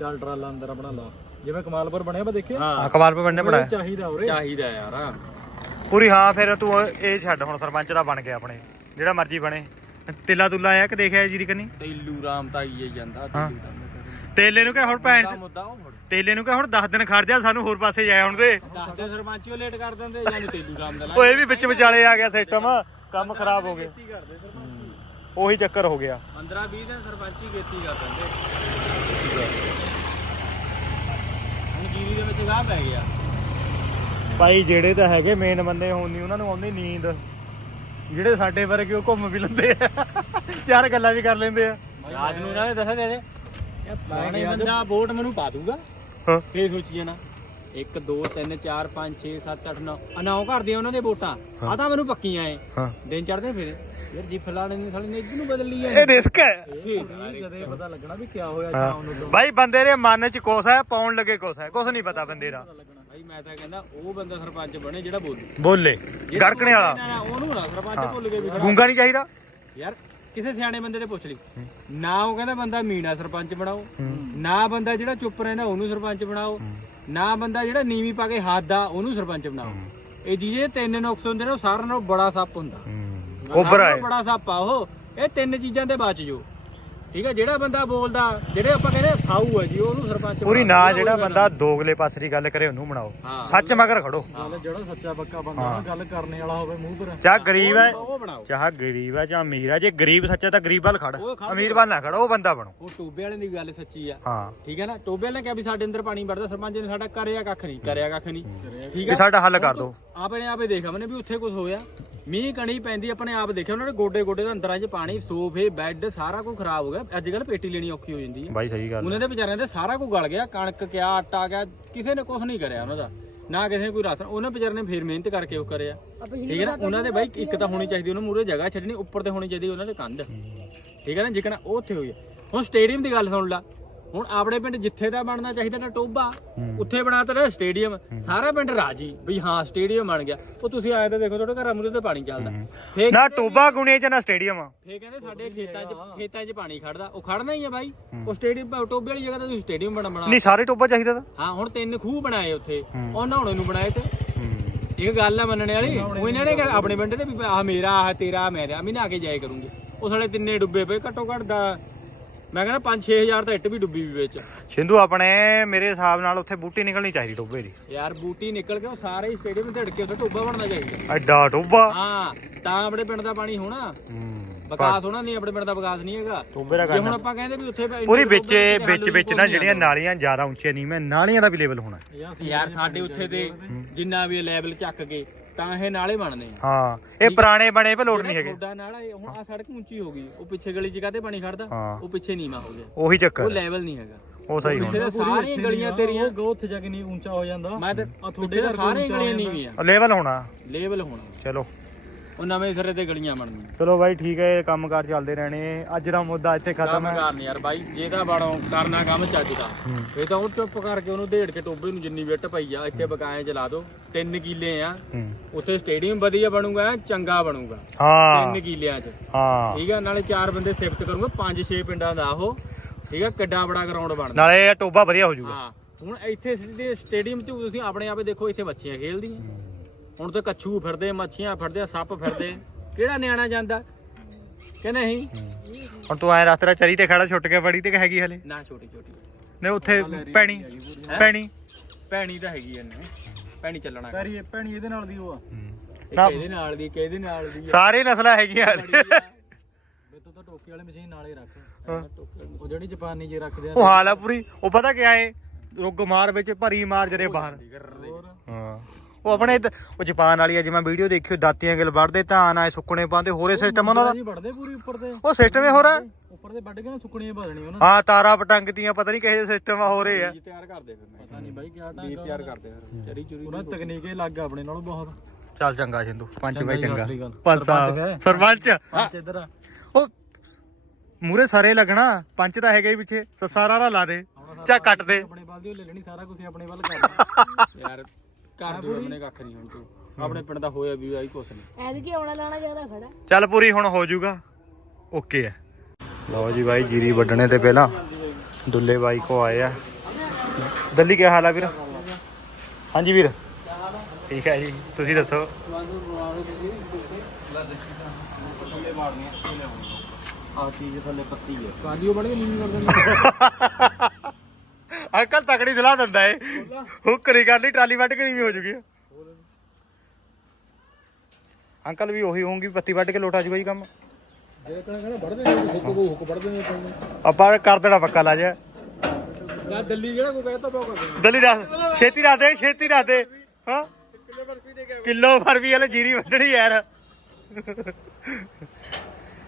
ਚੱਲ ਟਰਾਲਾ ਅੰਦਰ ਆਪਣਾ ਲਾ। ਜਿਵੇਂ ਕਮਾਲਪੁਰ ਬਣਿਆ ਵਾ ਦੇਖਿਆ? ਹਾਂ। ਅਖਬਾਰ ਪੇ ਬੰਨੇ ਬਣਾਇਆ। ਚਾਹੀਦਾ ਉਰੇ। ਚਾਹੀਦਾ ਯਾਰ ਪੂਰੀ ਹਾਂ ਫਿਰ ਤੂੰ ਇਹ ਛੱਡ ਹੁਣ ਸਰਪੰਚ ਦਾ ਬਣ ਗਿਆ ਆਪਣੇ। ਜਿਹੜਾ ਮਰਜ਼ੀ ਬਣੇ। ਤੇਲਾ ਤੁਲਾ ਆਇਆ ਕਿ ਦੇਖਿਆ ਜੀਰੀ ਕਨੀ? ਤੈਲੂ ਰਾਮ ਤਾਂ ਆਈ ਜਾਂਦਾ ਤੇਲੇ ਨੂੰ ਕਹ ਹੁਣ ਭੈਣ ਦਾ ਮੁੱਦਾ ਉਹ ਤੇਲੇ ਨੂੰ ਕਹ ਹੁਣ 10 ਦਿਨ ਖੜ ਜਾ ਸਾਨੂੰ ਹੋਰ ਪਾਸੇ ਜਾਇਆ ਹੁਣ ਦੇ ਦੱਸਦੇ ਸਰਪੰਚ ਉਹ ਲੇਟ ਕਰ ਦਿੰਦੇ ਜਾਨੀ ਤੈਲੂ ਰਾਮ ਦਾ ਓਏ ਵੀ ਵਿੱਚ ਵਿਚਾਲੇ ਆ ਗਿਆ ਸਿਸਟਮ ਕੰਮ ਖਰਾਬ ਹੋ ਗਿਆ ਖੇਤੀ ਕਰਦੇ ਸਰਪੰਚੀ। ਉਹੀ ਚੱਕਰ ਹੋ ਗਿਆ। 15 20 ਦਿਨ ਸਰਪੰਚੀ ਖੇਤੀ ਕਰ ਦਿੰਦੇ। ਹੁਣ ਜੀਰੀ ਦੇ ਵਿੱਚ ਗਾਹ ਪੈ ਗਿਆ। ਭਾਈ ਜਿਹੜੇ ਤਾਂ ਹੈਗੇ ਮੇਨ ਬੰਦੇ ਹੋਣ ਨਹੀਂ ਉਹਨਾਂ ਨੂੰ ਆਉਂਦੀ ਨੀਂਦ। ਜਿਹੜੇ ਸਾਡੇ ਵਰਗੇ ਉਹ ਘੁੰਮ ਵੀ ਲੈਂਦੇ ਆ। ਚਾਰ ਗੱਲਾਂ ਵੀ ਕਰ ਲੈਂਦੇ ਆ। ਰਾਤ ਨੂੰ ਇਹਨਾਂ ਨੇ ਦੱਸਿਆ ਦੇ ਦੇ। ਪੁਰਾਣੇ ਬੰਦਾ ਵੋਟ ਮੈਨੂੰ ਪਾ ਦੂਗਾ। ਹਾਂ। ਫੇਰ ਸੋਚੀਏ ਨਾ? 1 2 3 4 5 6 7 8 9 ਅਨਾਉ ਕਰਦੇ ਉਹਨਾਂ ਦੇ ਵੋਟਾਂ। ਆ ਤਾਂ ਮੈਨੂੰ ਪੱਕੀਆਂ ਐ। ਹਾਂ। ਦਿਨ ਚੜਦੇ ਫਿਰ। ਯਾਰ ਜੀ ਫਲਾਣੇ ਨੇ ਸਾਲੀ ਨੇ ਇੱਧਰ ਨੂੰ ਬਦਲ ਲਈ ਐ। ਇਹ ਰਿਸਕ ਹੈ ਜਦੇ ਪਤਾ ਲੱਗਣਾ ਵੀ ਕਿਆ ਹੋਇਆ ਸ਼ਾਮ ਨੂੰ ਭਾਈ ਬੰਦੇ ਦੇ ਮਨ 'ਚ ਕੁਛ ਹੈ ਪਾਉਣ ਲੱਗੇ ਕੁਛ ਹੈ ਕੁਛ ਨਹੀਂ ਪਤਾ ਬੰਦੇ ਦਾ। ਭਾਈ ਮੈਂ ਤਾਂ ਕਹਿੰਦਾ ਉਹ ਬੰਦਾ ਸਰਪੰਚ ਬਣੇ ਜਿਹੜਾ ਬੋਲੂ। ਬੋਲੇ। ਗੜਕਣੇ ਵਾਲਾ। ਉਹਨੂੰ ਨਾ ਸਰਪੰਚ ਭੁੱਲ ਗਏ ਵੀ। ਗੁੰਗਾ ਨਹੀਂ ਚਾਹੀਦਾ? ਯਾਰ ਕਿਸੇ ਸਿਆਣੇ ਬੰਦੇ ਤੇ ਪੁੱਛ ਲਈ। ਨਾ ਉਹ ਕਹਿੰਦਾ ਬੰਦਾ ਮੀਣਾ ਸਰਪੰਚ ਬਣਾਓ ਨਾ ਬੰਦਾ ਜਿਹੜਾ ਚੁੱਪ ਰਹਿੰਦਾ ਉਹਨੂੰ ਸਰਪੰਚ ਬਣਾਓ ਨਾ ਬੰਦਾ ਜਿਹੜਾ ਨੀਵੀਂ ਪਾ ਕੇ ਹੱਥ ਆ ਉਹਨੂੰ ਸਰਪੰਚ ਬਣਾਓ। ਇਹ ਜਿਹੇ ਤਿੰਨ ਨੁਕਸ ਹੁੰਦੇ ਨੇ ਉਹ ਸਾਰਿਆਂ ਨਾਲੋਂ ਬੜਾ ਸੱਪ ਹੁੰਦਾ। ਕੋਬਰਾ ਹੈ ਬੜਾ ਸੱਪ ਆ ਉਹ। ਇਹ ਤਿੰਨ ਚੀਜ਼ਾਂ ਦੇ ਬਚ ਜੋ ਠੀਕ ਹੈ ਜਿਹੜਾ ਬੰਦਾ ਬੋਲਦਾ ਜਿਹੜੇ ਆਪਾਂ ਕਹਿੰਦੇ ਸਾਊ ਹੈ ਜੀ ਉਹਨੂੰ ਸਰਪੰਚ ਪੂਰੀ ਬਣਾਓ। ਨਾ ਜਿਹੜਾ ਬੰਦਾ ਦੋਗਲੇ ਪਾਸੇ ਦੀ ਗੱਲ ਕਰੇ ਉਹਨੂੰ ਬਣਾਓ। ਹਾਂ। ਸੱਚ ਮਗਰ ਖੜੋ। ਗੱਲ ਜਿਹੜਾ ਸੱਚਾ ਪੱਕਾ ਬੰਦਾ ਨਾ ਗੱਲ ਕਰਨੇ ਵਾਲਾ ਹੋਵੇ ਮੂੰਹ ਪਰ। ਚਾਹ ਗਰੀਬ ਹੈ ਉਹ ਬਣਾਓ। ਚਾਹ ਗਰੀਬ ਹੈ ਚਾਹ ਅਮੀਰ ਹੈ ਜੇ ਗਰੀਬ ਸੱਚਾ ਤਾਂ ਗਰੀਬ ਵੱਲ ਖੜ। ਉਹ ਖੜ। ਅਮੀਰ ਵੱਲ ਨਾ ਖੜੋ ਉਹ ਬੰਦਾ ਬਣੋ। ਉਹ ਟੋਬੇ ਵਾਲੇ ਦੀ ਗੱਲ ਸੱਚੀ ਆ। ਹਾਂ। ਠੀਕ ਹੈ ਨਾ? ਟੋਬੇ ਵਾਲੇ ਨੇ ਕਿਹਾ ਵੀ ਸਾਡੇ ਅੰਦਰ ਪਾਣੀ ਵੜਦਾ ਸਰਪੰਚ ਨੇ ਸਾਡਾ ਕਰਿਆ ਕੱਖ ਨਹੀਂ ਕਰਿਆ ਕੱਖ ਨਹੀਂ। ਠੀਕ ਵੀ ਹੈ ਸਾਡਾ ਹੱਲ ਕਰ ਦਿਓ ਆਪਣੇ ਆਪੇ ਦੇਖਿਆ ਮੈਨੇ ਵੀ ਉੱਥੇ ਕੁਝ ਹੋਇਆ। ਮੀਂਹ ਕਣੀ ਪੈਂਦੀ ਆਪਣੇ ਆਪ ਦੇਖਿਆ। ਉਹਨਾਂ ਦੇ ਗੋਡੇ ਗੋਡੇ ਦੇ ਅੰਦਰਾਂ 'ਚ ਪਾਣੀ ਸੋਫੇ ਬੈੱਡ ਸਾਰਾ ਕੁਝ ਖਰਾਬ ਹੋ ਗਿਆ। ਅੱਜ ਕੱਲ ਪੇਟੀ ਲੈਣੀ ਔਖੀ ਹੋ ਜਾਂਦੀ ਹੈ। ਬਾਈ ਸਹੀ ਗੱਲ ਉਹਨਾਂ ਦੇ ਵਿਚਾਰਿਆਂ ਦੇ ਸਾਰਾ ਕੁਝ ਗਲ ਗਿਆ। ਕਣਕ ਕਿਆ ਆਟਾ ਗਿਆ ਕਿਸੇ ਨੇ ਕੁਝ ਨਹੀਂ ਕਰਿਆ ਉਹਨਾਂ ਦਾ। ਨਾ ਕਿਸੇ ਨੇ ਕੋਈ ਰਾਸ਼ਨ। ਉਹਨਾਂ ਵਿਚਾਰਿਆਂ ਨੇ ਫੇਰ ਮਿਹਨਤ ਕਰਕੇ ਉਹ ਕਰਿਆ। ਠੀਕ ਹੈ ਨਾ? ਉਹਨਾਂ ਦੇ ਬਾਈ ਇੱਕ ਤਾਂ ਹੋਣੀ ਚਾਹੀਦੀ ਉਹਨਾਂ ਮੂਰੇ ਜਗ੍ਹਾ ਛੱਡਣੀ ਉੱਪਰ ਤੇ ਹੋਣੀ ਚਾਹੀਦੀ ਉਹਨਾਂ ਦੇ ਕੰਧ। ਠੀਕ ਹੈ ਨਾ? ਜਿਕਣਾ ਉਹ ਉੱਥੇ ਹੋਈ ਹੈ। ਹੁਣ ਸਟੇਡੀਅਮ ਦੀ ਗੱਲ ਸੁਣ ਲਾ। ਹੁਣ ਆਪਣੇ ਪਿੰਡ ਜਿੱਥੇ ਦਾ ਬਣਨਾ ਚਾਹੀਦਾ ਨਾ ਟੋਬਾ ਉੱਥੇ ਬਣਾਤਾ ਨਾ ਸਟੇਡੀਅਮ। ਸਾਰਾ ਪਿੰਡ ਰਾਜੀ ਵੀ ਹਾਂ ਸਟੇਡੀਅਮ ਬਣ ਗਿਆ। ਉਹ ਤੁਸੀਂ ਆਏ ਤਾਂ ਦੇਖੋ ਤੁਹਾਡੇ ਘਰਾਂ ਮੂਰੇ ਤੇ ਪਾਣੀ ਚੱਲਦਾ। ਫੇਰ ਨਾ ਟੋਬਾ ਗੁਣੇ ਚ ਨਾ ਸਟੇਡੀਅਮ ਫੇਰ ਕਹਿੰਦੇ ਸਾਡੇ ਖੇਤਾਂ 'ਚ ਖੇਤਾਂ 'ਚ ਪਾਣੀ ਖੜਦਾ। ਉਹ ਖੜਨਾ ਹੀ ਆ ਬਾਈ। ਉਹ ਸਟੇਡੀਅਮ ਟੋਬੇ ਵਾਲੀ ਜਗ੍ਹਾ ਤੇ ਤੁਸੀਂ ਸਟੇਡੀਅਮ ਬਣਾ ਬਣਾ ਨਹੀਂ ਸਾਰੇ ਟੋਬਾ ਚਾਹੀਦਾ ਤਾਂ। ਹਾਂ ਹੁਣ ਤਿੰਨ ਖੂਹ ਬਣਾਏ ਉੱਥੇ। ਉਹ ਨਹਾਉਣੇ ਨੂੰ ਬਣਾਏ ਤੇ। ਇਹ ਗੱਲ ਆ ਮੰਨਣੇ ਵਾਲੀ। ਉਹ ਇਹਨਾਂ ਨੇ ਆਪਣੇ ਪਿੰਡ ਤੇ ਵੀ ਆਹ ਮੇਰਾ ਆਹ ਤੇਰਾ ਮੇਰਾ ਮੈਂ ਨਹਾ ਕੇ ਜਾਏ ਕਰੂੰਗੇ। ਉਹ ਸਾਲੇ ਤਿੰਨੇ ਡੁੱਬੇ ਪਏ ਘੱਟੋ ਘੱਟ ਦਾ ਮੈਂ ਕਹਿੰਦਾ 5-6000 ਤਾਂ ਇੱਟ ਵੀ ਡੁੱਬੀ ਵੀ ਵਿੱਚ। ਸਿੰਧੂ ਆਪਣੇ ਮੇਰੇ ਹਿਸਾਬ ਨਾਲ ਉੱਥੇ ਬੂਟੀ ਨਿਕਲਣੀ ਚਾਹੀਦੀ ਟੋਬੇ ਦੀ। ਯਾਰ ਬੂਟੀ ਨਿਕਲ ਕੇ ਉਹ ਸਾਰੇ ਸਟੇਡੀਅਮ ਧੜ ਕੇ ਉੱਥੇ ਟੋਬਾ ਬਣਨਾ ਚਾਹੀਦਾ। ਐਡਾ ਟੋਬਾ ਹਾਂ ਤਾਂ ਆਪਣੇ ਪਿੰਡ ਦਾ ਪਾਣੀ ਹੋਣਾ। ਵਿਕਾਸ ਹੋਣਾ ਨਹੀਂ ਆਪਣੇ ਪਿੰਡ ਦਾ ਵਿਕਾਸ ਨਹੀਂ ਹੈਗਾ। ਟੋਬੇ ਦਾ ਜੇ ਹੁਣ ਕਰਨਾ ਆਪਾਂ ਕਹਿੰਦੇ ਵੀ ਉੱਥੇ ਪੂਰੀ ਵਿੱਚ ਵਿੱਚ ਵਿੱਚ ਨਾ ਜਿਹੜੀਆਂ ਨਾਲੀਆਂ ਜ਼ਿਆਦਾ ਉੱਚੀਆਂ ਨਹੀਂ ਮੈਂ ਨਾਲੀਆਂ ਦਾ ਵੀ ਲੈਵਲ ਹੋਣਾ। ਯਾਰ ਸਾਡੇ ਉੱਥੇ ਦੇ ਜਿੰਨਾ ਵੀ ਲੈਵਲ ਚੱਕ ਕੇ ਤਾਂ ਇਹ ਨਾਲੇ ਬਣਨੇ ਆ। ਹਾਂ ਇਹ ਪੁਰਾਣੇ ਬਣੇ ਪੇ ਲੋਡ ਨਹੀਂ ਹੈਗੇ। ਤੁਹਾਡਾ ਨਾਲਾ ਇਹ ਹੁਣ ਆ ਸੜਕ ਉੱਚੀ ਹੋ ਗਈ ਉਹ ਪਿੱਛੇ ਗਲੀ 'ਚ ਕਾਤੇ ਪਾਣੀ ਖੜਦਾ? ਹਾਂ। ਉਹ ਪਿੱਛੇ ਨੀਵਾ ਹੋ ਗਿਆ। ਉਹੀ ਉਹ ਚੱਕਰ ਲੈਵਲ ਨਹੀਂ ਹੈਗਾ। ਉਹ ਸਹੀ ਪਿੱਛੇ ਹੋਣਾ ਤਾਂ ਸਾਰੀਆਂ ਗਲੀਆਂ ਤੇਰੀਆਂ। ਗੋ ਉੱਥੇ ਜਾ ਕੇ ਨਹੀਂ ਉੱਚਾ ਹੋ ਜਾਂਦਾ। ਮੈਂ ਤੇ ਆ ਤੁਹਾਡੇ ਸਾਰੀਆਂ ਗਲੀਆਂ ਹੋ ਨੀਵੀਆਂ। ਲੈਵਲ ਹੋਣਾ। ਲੈਵਲ ਹੋਣਾ। ਚਲੋ। ਉਹ ਨਵੇਂ ਸਿਰੇ ਤੇ ਗਲੀਆਂ ਬਣਨੀਆਂ ਚਲੋ ਬਾਈ ਠੀਕ ਹੈ ਕੰਮਕਾਰ ਚੱਲਦੇ ਰਹਿਣੇ। ਅੱਜ ਦਾ ਮੁੱਦਾ ਇੱਥੇ ਖਤਮ ਕੰਮ ਹੈ ਕਰਨੀ ਯਾਰ ਬਾਈ ਜੇ ਤਾਂ ਬਣੋ ਕਰਨਾ ਕੰਮ ਚੱਜ ਦਾ। ਇਹ ਤਾਂ ਉਹ ਚੁੱਪ ਕਰਕੇ ਉਹਨੂੰ ਢੇੜ ਕੇ ਟੋਬੇ ਨੂੰ ਜਿੰਨੀ ਵਿੱਟ ਪਈ ਆ ਇੱਥੇ ਬਕਾਏ ਚਲਾ ਦੋ ਤਿੰਨ ਕਿੱਲੇ ਆ। ਹੂੰ। ਉੱਥੇ ਸਟੇਡੀਅਮ ਵਧੀਆ ਬਣੂਗਾ ਐਨ ਚੰਗਾ ਬਣੂਗਾ। ਹਾਂ। ਤਿੰਨ ਕਿੱਲਿਆਂ 'ਚ। ਹਾਂ। ਠੀਕ ਆ ਨਾਲੇ ਚਾਰ ਬੰਦੇ ਸ਼ਿਫਟ ਕਰੂੰਗਾ ਪੰਜ ਛੇ ਪਿੰਡਾਂ ਦਾ ਉਹ। ਠੀਕ ਆ ਕਿੱਡਾ ਬੜਾ ਗਰਾਊਂਡ ਬਣਦਾ। ਨਾਲੇ ਇਹ ਟੋਬਾ ਵਧੀਆ ਹੋ ਜਾਊਗਾ। ਹਾਂ ਹੁਣ ਇੱਥੇ ਸਿੱਧੇ ਸਟੇਡੀਅਮ 'ਚ ਤੁਸੀਂ ਆਪਣੇ ਆਪੇ ਦੇਖੋ ਇੱਥੇ ਬੱਚੀਆਂ ਖੇਲਦੀਆਂ। ਹੁਣ ਤੇ ਕੱਛੂ ਫਿਰਦੇ ਮੱਛੀਆਂ ਫਿਰਦੇ ਸੱਪ ਫਿਰਦੇ। ਕਿਹੜਾ ਨਿਆਣਾ ਜਾਂਦਾ? ਕਿ ਨਹੀਂ? ਹੁਣ ਤੂੰ ਐ ਰਸਤੇ ਚਰੀ ਤੇ ਖੜਾ ਛੁੱਟ ਕੇ ਬੜੀ ਤੇ ਹੈਗੀ ਹਲੇ? ਨਾ ਛੋਟੀ ਛੋਟੀ। ਨੇ ਉੱਥੇ ਪੈਣੀ ਪੈਣੀ। ਭੈਣੀ ਤਾਂ ਹੈਗੀ ਐ ਭੈਣੀ ਚੱਲਣਾ। ਕਰ ਪੈਰੀ ਭੈਣੀ ਇਹਦੇ ਨਾਲ ਦੀ ਉਹ ਆ। ਇੱਕ ਇਹਦੇ ਨਾਲ ਦੀ ਇੱਕ ਇਹਦੇ ਨਾਲ ਦੀ ਆ। ਸਾਰੇ ਨਸਲਾਂ ਹੈਗੀਆਂ ਹਲੇ। ਮੇਤੋਂ ਤਾਂ ਟੋਕੇ ਵਾਲੀ ਮਸ਼ੀਨ ਨਾਲੇ ਰੱਖ। ਹਾਂ। ਉਹ ਜਿਹੜੀ ਜਾਪਾਨੀ ਜੇ ਰੱਖਦੇ ਆ ਉਹ ਹਾਲ ਆ ਪੂਰੀ। ਉਹ ਪਤਾ ਕਿਆ ਏ? ਰੁੱਗ ਮਾਰ ਵਿੱਚ ਭਰੀ ਮਾਰ ਜਰੇ ਬਾਹਰ। ਹੋਰ ਹਾਂ। ਉਹ ਆਪਣੇ ਉਹ ਜਾਪਾਨ ਵਾਲੀ ਅੱਜ ਮੈਂ ਵੀਡੀਓ ਦੇਖੀ ਉਹ ਦਾਤੀਆਂ ਗਿਲ ਵੜਦੇ ਧਾਨ ਆਏ ਸੁੱਕਣੇ ਪਾਉਂਦੇ ਹੋਰੇ ਸਿਸਟਮ ਉਹਨਾਂ ਦਾ ਜੀ ਵੜਦੇ ਪੂਰੀ ਉੱਪਰ ਤੇ। ਉਹ ਸਿਸਟਮ ਹੀ ਹੋਰ ਆ। ਉੱਪਰ ਤੇ ਵੱਢ ਕੇ ਨਾ ਸੁੱਕਣੀਆਂ ਬਾਦਣੀ ਉਹਨਾਂ ਹਾਂ ਤਾਰਾ ਪਟੰਗਤੀਆਂ ਪਤਾ ਨਹੀਂ ਕਿਹੇ ਜਿਹੇ ਸਿਸਟਮ ਆ ਹੋ ਰਹੇ ਆ। ਬੀਜ ਤਿਆਰ ਕਰਦੇ ਫਿਰ ਮੈਂ। ਪਤਾ ਨਹੀਂ ਬਾਈ ਕਿਆ ਬੀਜ ਢੰਗ ਤਿਆਰ ਕਰਦੇ ਫਿਰ। ਚਰੀ ਚੁਰੀ ਉਹਨਾਂ ਦੀ ਤਕਨੀਕ ਇਹ ਲੱਗ ਆ ਆਪਣੇ ਨਾਲੋਂ ਬਹੁਤ। ਚੱਲ ਚੰਗਾ ਸਿੰਧੂ ਪੰਜ ਬਾਈ ਚੰਗਾ ਜੀ, ਚੰਗਾ। ਸਤਿ ਸ੍ਰੀ ਅਕਾਲ। ਪੰਜ ਸਰਪੰਚ ਸਾਹਿਬ। ਸਰਪੰਚ। ਪੰਜ ਇੱਧਰ ਆ। ਉਹ ਮੂਰੇ ਸਾਰੇ ਲੱਗਣਾ ਪੰਜ ਤਾਂ ਹੈਗਾ ਹੀ ਪਿੱਛੇ ਤਾਂ ਸਾਰਾ ਰਾ ਲਾ ਦੇ ਚਾ ਕੱਟ ਦੇ। ਆਪਣੇ ਵੱਲ ਦੀ ਉਹ ਲੈ ਲੈਣੀ ਸਾਰਾ ਕੁਝ ਆਪਣੇ ਵੱਲ ਕਰਨਾ ਯਾਰ ਕਰ ਦਿਓ ਆਪਣੇ ਕੱਖ ਨਹੀਂ ਹੁਣ ਤੂੰ। ਆਪਣੇ ਪਿੰਡ ਦਾ ਹੋਇਆ ਵੀ ਆਈ ਕੁਛ ਨਹੀਂ। ਐਤਕੀ ਆਉਣਾ ਲਾਣਾ ਜ਼ਿਆਦਾ ਖੜਾ। ਚੱਲ ਪੂਰੀ ਹੁਣ ਹੋ ਜਾਊਗਾ। ਓਕੇ ਹੈ ਲਓ ਜੀ ਬਾਈ ਜੀਰੀ ਵੱਢਣੇ ਤੇ ਪਹਿਲਾਂ ਦੁੱਲੇ ਬਾਈ ਕੋ ਆਏ ਆ। ਦੱਲੀ ਕੀ ਹਾਲ ਆ ਵੀਰ? ਹਾਂਜੀ ਵੀਰ। ਠੀਕ ਹੈ ਜੀ। ਤੁਸੀਂ ਦੱਸੋ? ਆ ਚੀਜ਼ ਥੱਲੇ ਪੱਤੀ ਹੈ ਕਾਂਜੀਓ ਬਣ ਕੇ ਨਹੀਂ ਕਰਦੇ ਅੰਕਲ ਤਕੜੀ ਸਲਾਹ ਦਿੰਦਾ ਏ। ਹੁੱਕ ਨਹੀਂ ਕਰਨੀ ਟਰਾਲੀ ਵੱਢ ਕੇ ਨਹੀਂ ਹੋ ਜੂਗੀ। ਅੰਕਲ ਵੀ ਉਹੀ ਹੋਊਗੀ ਪੱਤੀ ਵੱਢ ਕੇ ਲੋਟਾ ਜੂਗਾ ਜੀ ਕੰਮ। ਜੇ ਕਹਿੰਦਾ ਵੱਢਦੇ ਨੇ ਹੁੱਕ ਕੋ ਹੁੱਕ ਵੱਢਦੇ ਨੇ ਆਪਾਂ ਕਰ ਦੇਣਾ ਪੱਕਾ ਲਾ ਜਾ ਨਾ ਦਿੱਲੀ ਜਿਹੜਾ ਕੋ ਕਹਿੰਦਾ ਪਾਉ ਦਲੀ ਦੱਸ ਛੇਤੀ ਰੱਖ ਦੇ ਛੇਤੀ ਰੱਖ ਦੇ। ਹਾਂ? ਕਿਲੋ ਵੀ ਵਾਲੇ ਜੀਰੀ ਵੱਢਣੀ ਯਾਰ।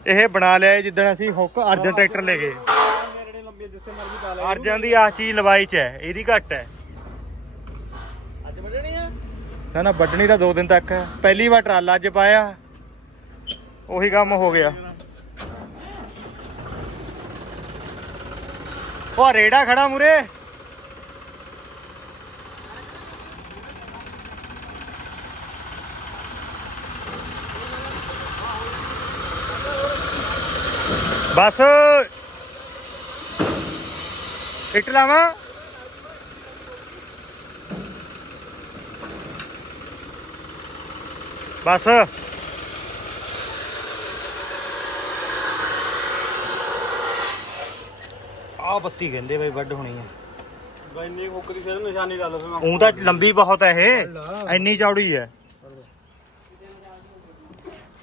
ਇਹ ਬਣਾ ਲਿਆ ਜਿੱਦਣ ਅਸੀਂ ਹੁੱਕ ਅਰਜਨ ਟਰੈਕਟਰ ਲੈ ਗਏ। ਅਰਜਨ ਦੀ ਆਹ ਚੀਜ਼ ਲਵਾਈ ਚ ਹੈ ਇਹਦੀ ਘੱਟ ਹੈ। ਅੱਜ ਵੱਢਣੀ ਆ? ਨਾ ਨਾ ਵੱਢਣੀ ਤਾਂ 2 ਦਿਨ ਤੱਕ ਹੈ। ਪਹਿਲੀ ਵਾਰ ਟਰਾਲਾ ਅੱਜ ਪਾਇਆ। ਉਹੀ ਕੰਮ ਹੋ ਗਿਆ। ਉਹ ਰੇੜਾ ਖੜਾ ਮੂਰੇ। ਬਸ। ਇੱਟ ਲਾਵਾਂ। ਬਸ। ਆ ਬੱਤੀ ਕਹਿੰਦੇ ਬਈ ਵੱਡ ਹੋਣੀ ਆ। ਬਾਈ ਇੰਨੀ ਹੁੱਕ ਦੀ ਸਿਰ ਨਿਸ਼ਾਨੀ ਲਾ ਲਓ ਫਿਰ ਮੈਂ। ਉਹ ਤਾਂ ਲੰਬੀ ਬਹੁਤ ਹੈ ਇਹ। ਇੰਨੀ ਚੌੜੀ ਹੈ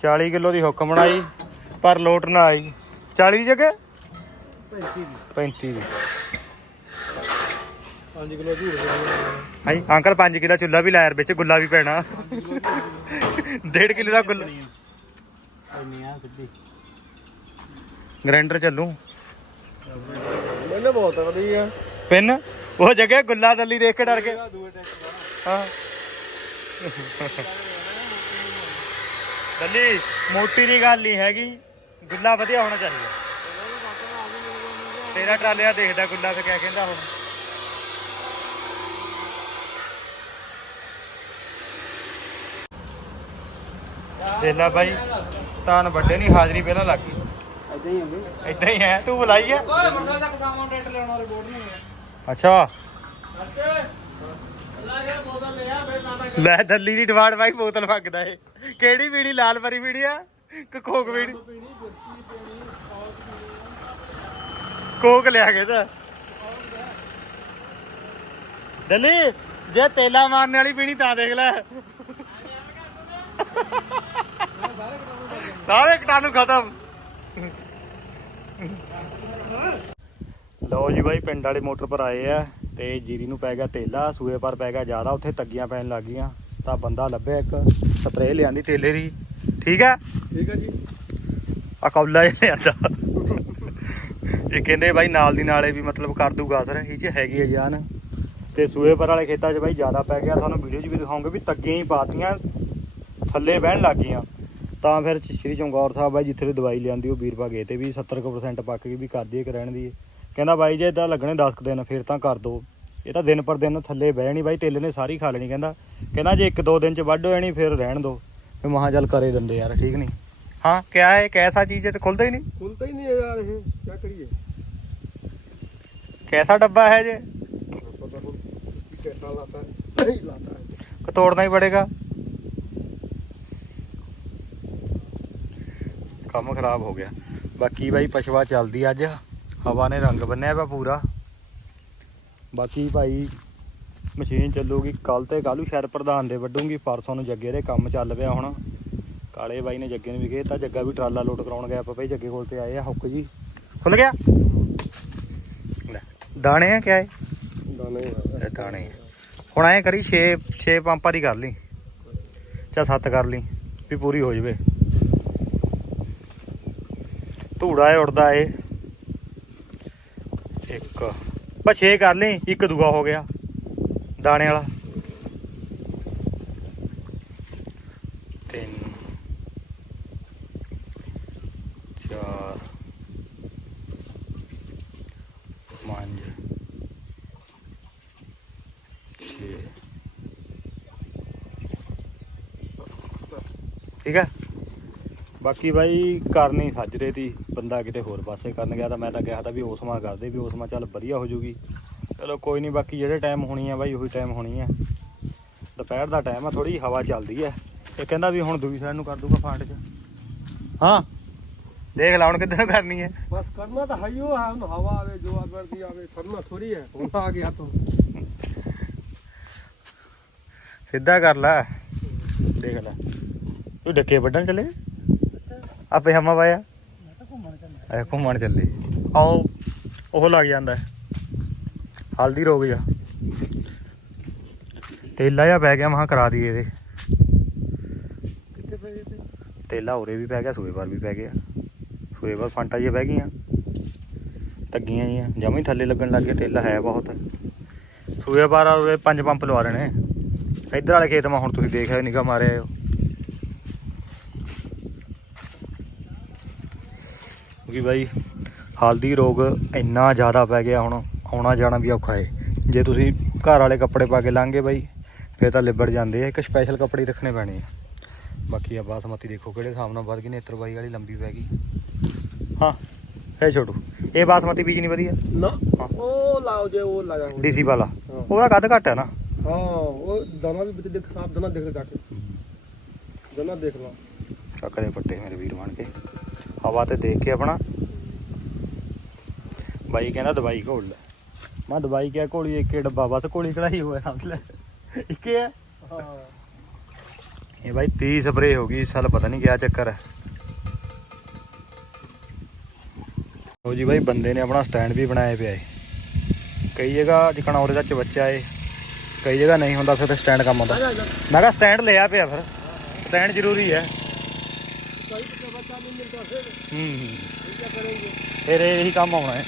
40 ਕਿਲੋ ਦੀ ਹੁੱਕ ਬਣਾਈ ਪਰ ਲੋਟ ਨਾ ਆਈ। 40 ਦੀ ਜਗ੍ਹਾ? 35 ਦੀ। 5 ਕਿਲੋ ਝੂੜ ਹਾਂਜੀ ਅੰਕਲ 5 ਕਿਲੋ ਚੁੱਲਾ ਵੀ ਲਾਇਰ ਵਿੱਚ ਗੁੱਲਾ ਵੀ ਪੈਣਾ। 1.5 ਕਿਲੋ ਦਾ ਗੁੱਲਾ ਇੰਨੀ ਆ ਸਿੱਧੀ। ਗ੍ਰਾਈਂਡਰ ਚੱਲੂ। ਮੈਨੂੰ ਬਹੁਤ ਵਧੀਆ। ਪਿੰਨ ਉਹ ਜਗ੍ਹਾ ਗੁੱਲਾ ਦੱਲੀ ਦੇਖ ਕੇ ਡਰ ਗਏ। ਹਾਂ। ਦੱਲੀ ਮੋਟੀ ਦੀ ਗੱਲ ਨਹੀਂ ਹੈਗੀ। ਗੁੱਲਾ ਵਧੀਆ ਹੋਣਾ ਚਾਹੀਦਾ। ਤੇਰਾ ਟਰਾਲਿਆ ਦੇਖਦਾ ਗੁੱਲਾ ਤੇ ਕਿਆ ਕਹਿੰਦਾ ਹੁਣ। ਦੇਲਾ ਬਾਈ ਤਾਨ ਵੱਡੇ ਨਹੀਂ ਹਾਜ਼ਰੀ ਪਹਿਲਾਂ ਲੱਗ ਗਈ। ਇਦਾਂ ਹੀ ਆ ਬਈ। ਇਦਾਂ ਹੀ ਹੈ ਤੂੰ ਬੁਲਾਈ ਹੈ ਓਏ ਮੁੰਡਾ ਤੱਕ ਕੰਮ ਟਰੈਕਟਰ ਲੈਣ ਵਾਲੇ ਬੋਰਡ ਨਹੀਂ ਅੱਛਾ। ਅੱਲਾ ਗਿਆ ਬੋਤਲ ਲਿਆ ਫਿਰ ਲਾਣਾ ਲੈ ਦੱਲੀ ਦੀ ਡਿਮਾਂਡ ਬਾਈ ਬੋਤਲ ਮੰਗਦਾ ਏ ਕਿਹੜੀ ਪੀੜੀ ਲਾਲ ਪਰੀ ਪੀੜੀ ਆ ਕਿ ਕੋਕ ਪੀੜੀ ਕੋਕ ਲਿਆ ਕੇ ਤਾਂ। ਦੱਲੀ ਜੇ ਤੇਲਾ ਮਾਰਨ ਵਾਲੀ ਪੀੜੀ ਤਾਂ ਦੇਖ ਲੈ। ਸਾਰੇ ਕੀਟਾਣੂ ਖਤਮ। ਲਓ ਜੀ ਬਾਈ ਪਿੰਡ ਵਾਲੇ ਮੋਟਰ ਪਰ ਆਏ ਆ ਤੇ ਜੀਰੀ ਨੂੰ ਪੈ ਗਿਆ ਤੇਲਾ ਸੂਏ ਪਰ ਪੈ ਗਿਆ ਜ਼ਿਆਦਾ ਉੱਥੇ ਤੱਗੀਆਂ ਪੈਣ ਲੱਗ ਗਈਆਂ। ਤਾਂ ਬੰਦਾ ਲੱਭਿਆ ਇੱਕ ਸਪਰੇਅ ਲਿਆਂਦੀ ਤੇਲੇ ਦੀ। ਠੀਕ ਹੈ ਠੀਕ ਹੈ ਜੀ। ਆ ਕੌਲਾ ਜਿਹਾ ਲਿਆਂਦਾ। ਇਹ ਕਹਿੰਦੇ ਬਾਈ ਨਾਲ ਦੀ ਨਾਲੇ ਵੀ ਮਤਲਬ ਕਰ ਦੂਗਾ ਅਸਰ ਇਹ ਚ ਹੈਗੀ ਆ ਜਾਨ। ਤੇ ਸੂਏ ਪਰ ਵਾਲੇ ਖੇਤਾਂ 'ਚ ਬਾਈ ਜ਼ਿਆਦਾ ਪੈ ਗਿਆ। ਤੁਹਾਨੂੰ ਵੀਡੀਓ 'ਚ ਵੀ ਦਿਖਾਉਂਗੇ ਵੀ ਤੱਗੀਆਂ ਹੀ ਪਾਤੀਆਂ। ਥੱਲੇ ਬਹਿਣ ਲੱਗ ਗਈਆਂ। ਤਾਂ ਫਿਰ ਸ਼੍ਰੀ ਚਮਕੌਰ ਸਾਹਿਬ ਬਾਈ ਜਿੱਥੇ ਦਵਾਈ ਲਿਆਂਦੀ ਉਹ ਵੀਰਪਾ ਗਏ ਤੇ ਵੀ 70% ਪੱਕ ਗਈ ਵੀ ਕਰ ਦਈਏ ਕਿ ਰਹਿਣ ਦੀ ਕਹਿੰਦਾ ਬਾਈ ਜੇ ਇਦਾਂ ਲੱਗਣੇ 10 ਦਿਨ ਫਿਰ ਤਾਂ ਕਰ ਦੋ। ਇਹ ਤਾਂ ਦਿਨ ਪਰ ਦਿਨ ਥੱਲੇ ਬਹਿਣੀ ਬਾਈ ਤੇਲੇ ਨੇ ਸਾਰੀ ਖਾ ਲੈਣੀ ਕਹਿੰਦਾ। ਕਹਿੰਦਾ ਜੇ ਇੱਕ ਦੋ ਦਿਨ ਚ ਵੱਢ ਹੋ ਜਾਣੀ ਫਿਰ ਰਹਿਣ ਦੋ। ਫਿਰ ਮਹਾ ਚੱਲ ਕਰੇ ਦਿੰਦੇ ਯਾਰ ਠੀਕ ਨਹੀਂ? ਹਾਂ ਕਿਆ ਹੈ ਕੈਸਾ ਚੀਜ਼ ਹੈ ਤੇ ਖੁੱਲਦਾ ਹੀ ਨਹੀਂ? ਖੁੱਲਦਾ ਹੀ ਨਹੀਂ ਯਾਰ ਇਹ ਕੀ ਕਰੀਏ? ਕੈਸਾ ਡੱਬਾ ਹੈ ਜੇ? ਪਤਾ ਨਹੀਂ ਕੈਸਾ ਲਾਤਾ ਨਹੀਂ ਲਾਤਾ। ਤੋੜਨਾ ਹੀ ਪੜੇਗਾ। ਕੰਮ ਖਰਾਬ ਹੋ ਗਿਆ। ਬਾਕੀ ਬਾਈ ਪਛਵਾ ਚੱਲਦੀ ਅੱਜ। ਹਵਾ ਨੇ ਰੰਗ ਬੰਨਿਆ ਵਾ ਪੂਰਾ। ਬਾਕੀ ਭਾਈ ਮਸ਼ੀਨ ਚੱਲੂਗੀ। ਕੱਲ ਤੇ ਕੱਲੂ ਸ਼ਾਇਦ ਪ੍ਰਧਾਨ ਦੇ ਵੱਡੂਗੀ ਪਰਸੋਂ ਨੂੰ ਜੱਗੇ ਦੇ ਕੰਮ ਚੱਲ ਪਿਆ ਹੁਣ। ਕਾਲੇ ਬਾਈ ਨੇ ਜੱਗੇ ਨੂੰ ਵੀ ਕਿਹਾ ਜੱਗਾ ਵੀ ਟਰਾਲਾ ਲੋਡ ਕਰਾਉਣ ਗਿਆ ਆਪਾਂ ਭਾਈ ਜੱਗੇ ਕੋਲ ਤੇ ਆਏ ਆ ਹੁੱਕ ਜੀ। ਖੁੱਲ ਗਿਆ? ਲੈ ਦਾਣੇ ਆ ਕਿਆ ਹੈ दाने ਇਹ ਦਾਣੇ ਹੁਣ ਐ ਕਰੀ 6 6 ਪੰਪਾਂ ਦੀ ਕਰ ਲਈ। ਚਾ 7 ਕਰ ਲਈ ਵੀ ਪੂਰੀ ਹੋ ਜਵੇ। ਧੂੜਾ ਏ ਉੜਦਾ ਏ। ਇੱਕ। ਬਸ 6 ਕਰ ਲਈ ਇੱਕ ਦੂਆ ਹੋ ਗਿਆ। ਦਾਣੇ ਵਾਲਾ। ਤਿੰਨ। ਚਾਰ। ਪੰਜ। ਛੇ। ਠੀਕ ਹੈ। ਬਾਕੀ ਬਾਈ ਕਰਨੀ ਸੱਜ ਸੱਜਰੇ ਦੀ ਬੰਦਾ ਕਿਤੇ ਹੋਰ ਪਾਸੇ ਕਰਨ ਗਿਆ ਤਾਂ ਮੈਂ ਤਾਂ ਕਿਹਾ ਤਾਂ ਵੀ ਉਸ ਮਾਂ ਕਰਦੇ ਵੀ ਉਸ ਮਾਂ ਚੱਲ ਵਧੀਆ ਹੋ ਜੂਗੀ ਚਲੋ ਕੋਈ ਨਹੀਂ ਬਾਕੀ ਜਿਹੜੇ ਟਾਈਮ ਹੋਣੀ ਆ ਬਾਈ ਉਹੀ ਟਾਈਮ ਹੋਣੀ ਆ। ਦੁਪਹਿਰ ਦਾ ਟਾਈਮ ਆ ਥੋੜੀ ਹਵਾ ਚੱਲਦੀ ਆ। ਇਹ ਕਹਿੰਦਾ ਵੀ ਹੁਣ ਦੂਜੀ ਸਾਈਡ ਨੂੰ ਕਰ ਦੂਗਾ ਫਾਂਟ 'ਚ। ਹਾਂ। ਦੇਖ ਲੈ ਹੁਣ ਕਿੱਦਾਂ ਕਰਨੀ ਹੈ ਬਸ ਕਰਨਾ ਤਾਂ ਹਈਓ ਹੈ ਹੁਣ ਹਵਾ ਆਵੇ ਜੋ ਆਵਰਦੀ ਆਵੇ ਕਰਨਾ ਥੋੜੀ ਹੈ ਹੁਣ ਤਾਂ ਆ ਗਿਆ ਤੂੰ। ਸਿੱਧਾ ਕਰ ਲੈ। ਦੇਖ ਲੈ। ਤੂੰ ਡੱਕੇ ਵੱਢਣ ਚਲੇ? ਆਪੇ ਹਮਾ ਪਾਇਆ ਐ ਘੁੰਮਣ ਚੱਲੇ। ਆਓ ਉਹ ਲੱਗ ਜਾਂਦਾ। ਹਲਦੀ ਰੋਗ ਜਾ। ਤੇਲਾ ਜਾਂ ਪੈ ਗਿਆ ਮਹਾ ਕਰਾ ਦਈਏ ਇਹਦੇ। ਕਿੱਥੇ ਪੈ ਗਿਆ ਤੇਲਾ ਹੋਰੇ ਵੀ ਪੈ ਗਿਆ ਸੂਏ ਪਰ ਵੀ ਪੈ ਗਿਆ। ਸੂਏ ਪਰ ਫਾਂਟਾ ਜੇ ਪੈ ਗਈਆਂ। ਤੱਗੀਆਂ ਜੀਆਂ ਜਮੇ ਥੱਲੇ ਲੱਗਣ ਲੱਗ ਗਿਆ ਤੇਲਾ ਹੈ ਬਹੁਤ। ਸੂਏ ਪਰ ਪੰਜ ਪੰਪ ਲਵਾ ਰਹੇ ਨੇ ਇੱਧਰ ਵਾਲੇ ਖੇਤ ਮਾ ਹੁਣ ਤੁਸੀਂ ਦੇਖ ਰਹੇ ਨਿਗਾ ਮਾਰਿਆ ਕਿਉਂਕਿ ਬਾਈ ਹਲਦੀ ਰੋਗ ਇੰਨਾ ਜ਼ਿਆਦਾ ਪੈ ਗਿਆ ਹੁਣ ਆਉਣਾ ਜਾਣਾ ਵੀ ਔਖਾ ਏ। ਜੇ ਤੁਸੀਂ ਘਰ ਵਾਲੇ ਕੱਪੜੇ ਪਾ ਕੇ ਲਾਂਗੇ ਬਾਈ ਫੇਰ ਤਾਂ ਲਿਬੜ ਜਾਂਦੇ ਆ ਇੱਕ ਸਪੈਸ਼ਲ ਕੱਪੜੇ ਰੱਖਣੇ ਪੈਣੇ ਆ। ਬਾਕੀ ਆ ਬਾਸਮਤੀ ਦੇਖੋ ਕਿਹੜੇ ਹਿਸਾਬ ਨਾਲ ਵੱਧ ਗਈ ਨੇ ਇਤਰ ਬਾਈ ਵਾਲੀ ਲੰਬੀ ਪੈ ਗਈ। ਹਾਂ ਇਹ ਛੋਟੂ। ਇਹ ਬਾਸਮਤੀ ਬੀਜ ਨਹੀਂ ਵਧੀਆ? ਨਾ ਉਹ ਲਾਓ ਜੇ ਉਹ ਲਾਇਆ ਡੀਸੀ ਵਾਲਾ। ਉਹਦਾ ਕੱਦ ਘੱਟ ਹੈ ਨਾ। ਹਾਂ ਉਹ ਦਾਣਾ ਵੀ ਬਿਤੇ ਦੇਖ ਸਾਫ਼ ਦਾਣਾ ਦੇਖ ਲੈ ਕੱਟ ਦਾਣਾ ਦੇਖ ਲਾ। ਚੱਕ ਦੇ ਪੱਟੇ ਮੇਰੇ ਵੀਰ ਬਣ ਕੇ। ਹਵਾ ਤੇ ਦੇਖ ਕੇ ਆਪਣਾ। ਬਾਈ ਕਹਿੰਦਾ ਦਵਾਈ ਘੋਲ ਲੈ। ਮੈਂ ਦਵਾਈ ਕਿਆ ਘੋਲੀ? ਇੱਕ ਡੱਬਾ ਬਸ ਘੋਲੀ ਕਢਾਈ ਹੋਇਆ ਸਮਝ ਲੈ। ਇੱਕ ਹੈ ਇਹ ਬਾਈ 30 ਸਪਰੇ ਹੋ ਗਈ ਸਾਲ ਪਤਾ ਨਹੀਂ ਕਿਆ ਚੱਕਰ ਹੈ। ਹੋ ਜੀ ਬਾਈ ਬੰਦੇ ਨੇ ਆਪਣਾ ਸਟੈਂਡ ਵੀ ਬਣਾਇਆ ਪਿਆ ਏ। ਕਈ ਜਗ੍ਹਾ ਜਿਕਣਾ ਔਰੇ ਦਾ ਚਵੱਚਾ ਏ ਕਈ ਜਗ੍ਹਾ ਨਹੀਂ ਹੁੰਦਾ ਫਿਰ ਸਟੈਂਡ ਕੰਮ ਆਉਂਦਾ ਮੈਂ ਕਿਹਾ ਸਟੈਂਡ ਲਿਆ ਪਿਆ ਫਿਰ। ਸਟੈਂਡ ਜ਼ਰੂਰੀ ਹੈ। तो बच्चा नहीं मिलता फिर ਹੂੰ क्या करेंगे ਫਿਰ ਇਹੀ ਕੰਮ ਆਉਣਾ ਹੈ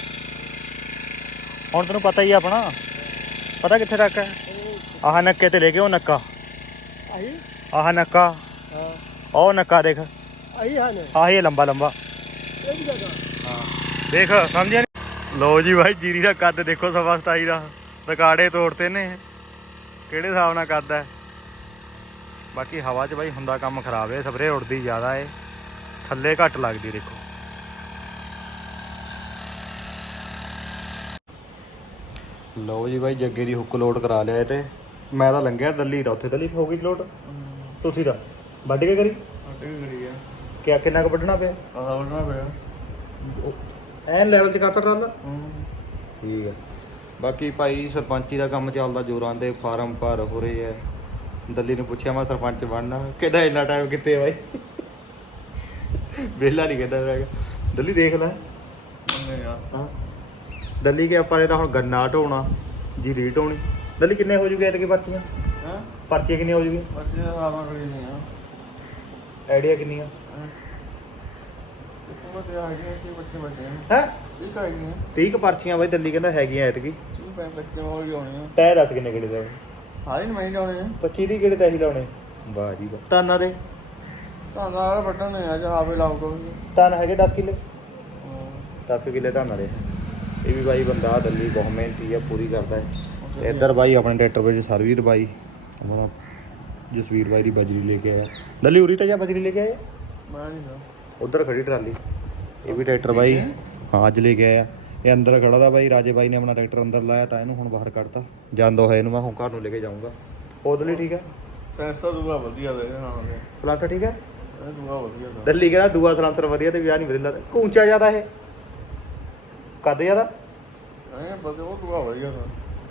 ਹੁਣ ਤੈਨੂੰ ਪਤਾ ਹੀ ਆ ਆਪਣਾ ਪਤਾ ਕਿੱਥੇ ਤੱਕ ਹੈ ਆਹ ਨੱਕੇ ਤੇ ਲੈ ਕੇ ਉਹ ਨੱਕਾ आई ਆਹ ਨੱਕਾ हाँ ਉਹ ਨੱਕਾ ਦੇਖ आई है ना ਆਹ ਇਹ ਲੰਬਾ ਲੰਬਾ एक जगह ਹਾਂ ਦੇਖ ਸਮਝਿਆ ਨੀ ਲੋ ਜੀ ਭਾਈ ਜੀਰੀ ਦਾ ਕੱਦ ਦੇਖੋ ਸਵਾ 27 ਦਾ ਰਿਕਾਰਡੇ ਤੋੜਤੇ ਨੇ ਕਿਹੜੇ ਹਿਸਾਬ ਨਾਲ ਕੱਦ ਹੈ ਬਾਕੀ ਹਵਾ 'ਚ ਬਾਈ ਹੁੰਦਾ ਕੰਮ ਖਰਾਬ ਹੈ ਸਪਰੇ ਉੜਦੀ ਜ਼ਿਆਦਾ ਏ ਥੱਲੇ ਘੱਟ ਲੱਗਦੀ ਦੇਖੋ। ਲਓ ਜੀ ਬਾਈ ਜੱਗੇ ਦੀ ਹੁੱਕ ਲੋਡ ਕਰਾ ਲਿਆ ਤੇ। ਮੈਂ ਤਾਂ ਲੰਘਿਆ ਦਿੱਲੀ ਦਾ ਉੱਥੇ ਦਿੱਲੀ ਹੋ ਗਈ ਲੋਡ ਤੁਸੀਂ ਦਾ। ਵੱਢ ਕੇ ਕਰੀ? ਵੱਢ ਕੇ ਕਰੀ ਆ। ਕਿਆ ਕਿੰਨਾ ਕੁ ਵੱਢਣਾ ਪਿਆ? ਆਹ ਵੱਢਣਾ ਪਿਆ। ਐਨ ਲੈਵਲ ਤੇ ਕਰਤਾ ਟਰਾਲਾ ਠੀਕ ਹੈ ਬਾਕੀ ਭਾਈ ਸਰਪੰਚੀ ਦਾ ਕੰਮ ਚੱਲਦਾ ਜੋਰਾਂ ਦੇ ਫਾਰਮ ਭਰ ਹੋ ਰਹੇ ਐ ਦਿੱਲੀ ਨੂੰ ਪੁੱਛਿਆ ਮੈਂ ਸਰਪੰਚ ਬਣਨਾ। ਕਿਹਦਾ ਇੰਨਾ ਟਾਈਮ ਕਿੱਥੇ ਬਾਈ? ਵਿਹਲਾ ਨਹੀਂ ਕਹਿੰਦਾ ਹੈਗਾ ਦੱਲੀ ਦੇਖ ਲੈ। ਹਾਂ। ਦੱਲੀ ਕੇ ਆਪਾਂ ਨੇ ਤਾਂ ਹੁਣ ਗੰਨਾ ਢੋਣਾ ਜੀ ਰੀਟ ਹੋਣੀ ਦੱਲੀ ਕਿੰਨੇ ਹੋ ਜੂਗੇ ਐਤਕੀ ਪਰਚੀਆਂ? ਹਾਂ? ਪਰਚੀਆਂ ਕਿੰਨੀਆਂ ਹੋ ਜੂਗੀਆਂ? ਬੱਚੇ ਦਾ ਆਵਾਂ ਕਰੀ ਨਹੀਂ ਆ। ਆਈਡੀਆ ਕਿੰਨੀਆਂ? ਉਹ ਤੇ ਆ ਗਏ ਕਿ ਬੱਚੇ ਬੱਚੇ ਹੈ? ਇਹ ਕਾਈ ਨਹੀਂ 30 ਕੁ ਪਰਚੀਆਂ ਬਾਈ ਦੱਲੀ ਕਹਿੰਦਾ ਹੈਗੀਆਂ ਐਤਕੀ। ਇਹ ਬੱਚੇ ਹੋ ਗਏ ਹੋਣੇ ਆ। ਤੈ ਦੱਸ ਕਿੰਨੇ ਕਿਹੜੇ ਦਾ ਸਾਰੇ ਨਹੀਂ ਮੈਂ ਜਾਣੇ 25 ਦੀ ਕਿਹੜੇ ਤੈ ਹੀ ਲਾਉਣੇ। ਵਾਹ ਜੀ ਵਾਹ। ਤਾਨਾ ਦੇ। ਤਾਂ ਨਾਲ ਵੱਡਾ ਨਹੀਂ ਆ ਜਾ ਆਪੇ ਲਾਉ ਕੋਈ ਤਾਨ ਹੈਗੇ 10 ਕਿੱਲੇ? 10 ਕਿੱਲੇ ਤਾਨਾ ਦੇ ਇਹ ਵੀ ਬਾਈ ਬੰਦਾ ਆਹ ਦੱਲੀ ਬਹੁਤ ਮਿਹਨਤੀ ਆ ਪੂਰੀ ਕਰਦਾ ਹੈ। ਤੇ ਇੱਧਰ ਬਾਈ ਆਪਣੇ ਟਰੈਕਟਰ ਵਿੱਚ ਸਰਵੀਰ ਬਾਈ ਆਪਣਾ ਜਸਵੀਰ ਬਾਈ ਦੀ ਬਜਰੀ ਲੈ ਕੇ ਆਇਆ। ਦੱਲੀ ਉਰੀ ਤਾਂ ਜਾਂ ਬਜਰੀ ਲੈ ਕੇ ਆਇਆ? ਮੈਂ ਨਹੀਂ ਉਧਰ ਖੜੀ ਟਰਾਲੀ। ਇਹ ਵੀ ਟਰੈਕਟਰ ਬਾਈ ਹਾਂ। ਅੱਜ ਲੈ ਕੇ ਆਇਆ। ਇਹ ਅੰਦਰ ਖੜਾ ਦਾ ਬਾਈ ਰਾਜੇ ਬਾਈ ਨੇ ਆਪਣਾ ਟਰੈਕਟਰ ਅੰਦਰ ਲਾਇਆ ਤਾਂ ਇਹਨੂੰ ਹੁਣ ਬਾਹਰ ਕੱਢਤਾ। ਜਾਂਦਾ ਹੋਇਆ ਇਹਨੂੰ ਮੈਂ ਹੁਣ ਘਰ ਨੂੰ ਲੈ ਕੇ ਜਾਊਂਗਾ। ਉਹਦੇ ਲਈ ਠੀਕ ਹੈ। ਸੈਂਸਰ ਦੂਆ ਵਧੀਆ ਦੇ ਦੇ ਸਲਾਂਸਰ ਠੀਕ ਹੈ? ਇਹ ਦੂਆ ਵਧੀਆ ਦਾ ਦਿੱਲੀ ਕਹਿੰਦਾ ਦੂਆ ਸਲਾਂਸਰ ਵਧੀਆ ਤੇ ਵਿਆਹ ਨਹੀਂ ਵਧੀਆ ਲੱਗਦਾ ਕੂੰਚਾ ਜ਼ਿਆਦਾ ਇਹ। ਕੱਦ ਜ਼ਿਆਦਾ। ਇਹ ਬਦੇ ਉਹ ਦੂਆ ਵਧੀਆ ਦਾ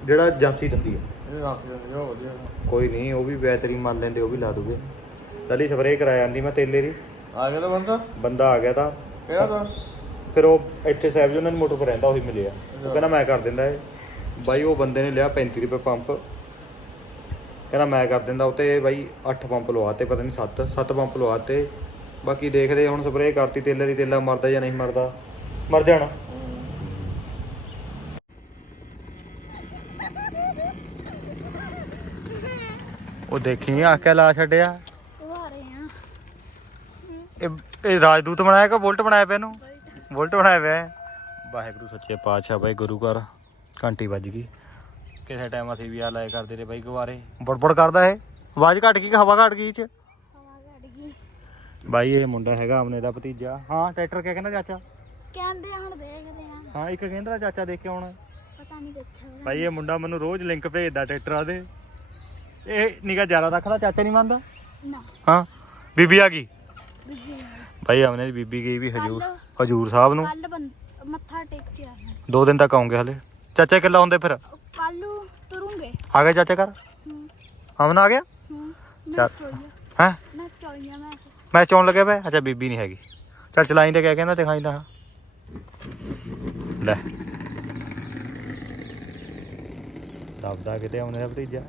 ਜਿਹੜਾ ਏਜੰਸੀ ਦਿੰਦੀ ਹੈ ਇਹ ਰਾਸੀ ਦਾ ਉਹ ਵਧੀਆ ਕੋਈ ਨਹੀਂ ਉਹ ਵੀ ਬੈਟਰੀ ਮੰਨ ਲੈਂਦੇ ਉਹ ਵੀ ਲਾ ਦੂਗੇ। ਦਿੱਲੀ ਸਪਰੇਅ ਕਰਾਇਆ ਆਂਦੀ ਮੈਂ ਤੇਲੇ ਦੀ ਆ ਗਿਆ ਤਾਂ ਬੰਦਾ? ਬੰਦਾ ਆ ਗਿਆ ਤਾਂ। ਕਿਹੜਾ ਤਾਂ? ਫਿਰ ਉਹ ਇੱਥੇ ਸਾਹਿਬ ਜੀ ਉਹਨਾਂ ਦੀ ਮੋਟਰ ਪਰ ਰਹਿੰਦਾ ਉਹੀ ਮਿਲਿਆ। ਉਹ ਕਹਿੰਦਾ ਮੈਂ ਕਰ ਦਿੰਦਾ ਇਹ। ਬਾਈ ਉਹ ਬੰਦੇ ਨੇ ਲਿਆ 35 ਰੁਪਏ ਪੰਪ। ਕਹਿੰਦਾ ਮੈਂ ਕਰ ਦਿੰਦਾ ਉਤੇ ਬਾਈ 8 ਪੰਪ ਲਵਾਤੇ ਪਤਾ ਨਹੀਂ 7 7 ਪੰਪ ਲਵਾਤੇ। ਬਾਕੀ ਦੇਖਦੇ ਹੁਣ ਸਪਰੇਅ ਕਰਤੀ ਤੇਲੇ ਦੀ ਤੇਲਾ ਮਰਦਾ ਜਾਂ ਨਹੀਂ ਮਰਦਾ ਮਰ ਜਾਣਾ। ਉਹ ਦੇਖੀ ਆ ਕੇ ਲਾ ਛੱਡਿਆ। ਉਹ ਇਹ ਇਹ ਰਾਜਦੂਤ ਬਣਾਇਆ ਕਿ ਬੁਲਟ ਬਣਾਇਆ ਪਿਆ ਇਹਨੂੰ? ਬੁਲਟ ਬਣਾਇਆ ਪਿਆ। ਵਾਹਿਗੁਰੂ ਸੱਚੇ ਪਾਤਸ਼ਾਹ ਬਾਈ ਗੁਰੂ ਘਰ। ਘੰਟੀ ਵੱਜ ਗਈ। ਕਿਸੇ ਟਾਈਮ ਅਸੀਂ ਵੀ ਆ ਲਾਇਆ ਕਰਦੇ ਤੇ ਬਾਈ ਗੁਵਾਰੇ ਬੜਬੜ ਕਰਦਾ ਇਹ। ਆਵਾਜ਼ ਘਟ ਗਈ ਕਿ ਹਵਾ ਘਟ ਗਈ ਇਹ ਚ? ਹਵਾ ਘੜ ਗਈ ਬਾਈ ਇਹ ਮੁੰਡਾ ਹੈਗਾ ਆਮਨੇ ਦਾ ਭਤੀਜਾ। ਹਾਂ ਟਰੈਕਟਰ ਕਿਆ ਕਹਿੰਦਾ ਚਾਚਾ? ਕਹਿੰਦੇ ਹੁਣ ਦੇਖਦੇ ਆ। ਹਾਂ ਇੱਕ ਕਹਿੰਦਾ ਚਾਚਾ ਦੇਖ ਕੇ ਆਉਣਾ ਪਤਾ ਨਹੀਂ ਦੇਖਿਆ। ਬਾਈ ਇਹ ਮੁੰਡਾ ਮੈਨੂੰ ਰੋਜ਼ ਲਿੰਕ ਭੇਜਦਾ ਟਰੈਕਟਰਾਂ ਦੇ ਇਹ ਨਿਗਾ ਜ਼ਿਆਦਾ ਰੱਖਦਾ ਚਾਚਾ ਨਹੀਂ ਮੰਨਦਾ? ਨਾ। ਹਾਂ ਬੀਬੀ ਆ ਗਈ? ਬਾਈ ਆਮਨੇ ਦੀ ਬੀਬੀ ਗਈ ਵੀ ਹਜੂਰ ਹਜੂਰ ਸਾਹਿਬ ਨੂੰ। ਕੱਲ ਮੱਥਾ ਟੇਕ ਕੇ ਆਣਾ ਦੋ ਦਿਨ ਤੱਕ ਆਉਂਗੇ ਹਲੇ। ਚਾਚਾ ਕਿੱਲਾ ਹੁੰਦੇ ਫਿਰ? ਕੱਲ ਆ ਗਏ ਚਾਚਾ ਘਰ? ਹੂੰ ਆਮਨ ਆ ਗਿਆ? ਚੱਲ। ਹੈ? ਮੈਂ ਚੋਈਆ ਮੈਂ ਮੈਂ ਚੌਣ ਲੱਗਿਆ ਪਿਆ। ਅੱਛਾ ਬੀਬੀ ਨਹੀਂ ਹੈਗੀ। ਚੱਲ ਚਲਾਈ ਤੇ ਕਿਆ ਕਹਿੰਦਾ ਦਿਖਾਈ ਦਾ ਲੈ। ਦਬਦਾ ਕਿਤੇ ਆਉਣੇ ਦਾ ਭਤੀਜਾ।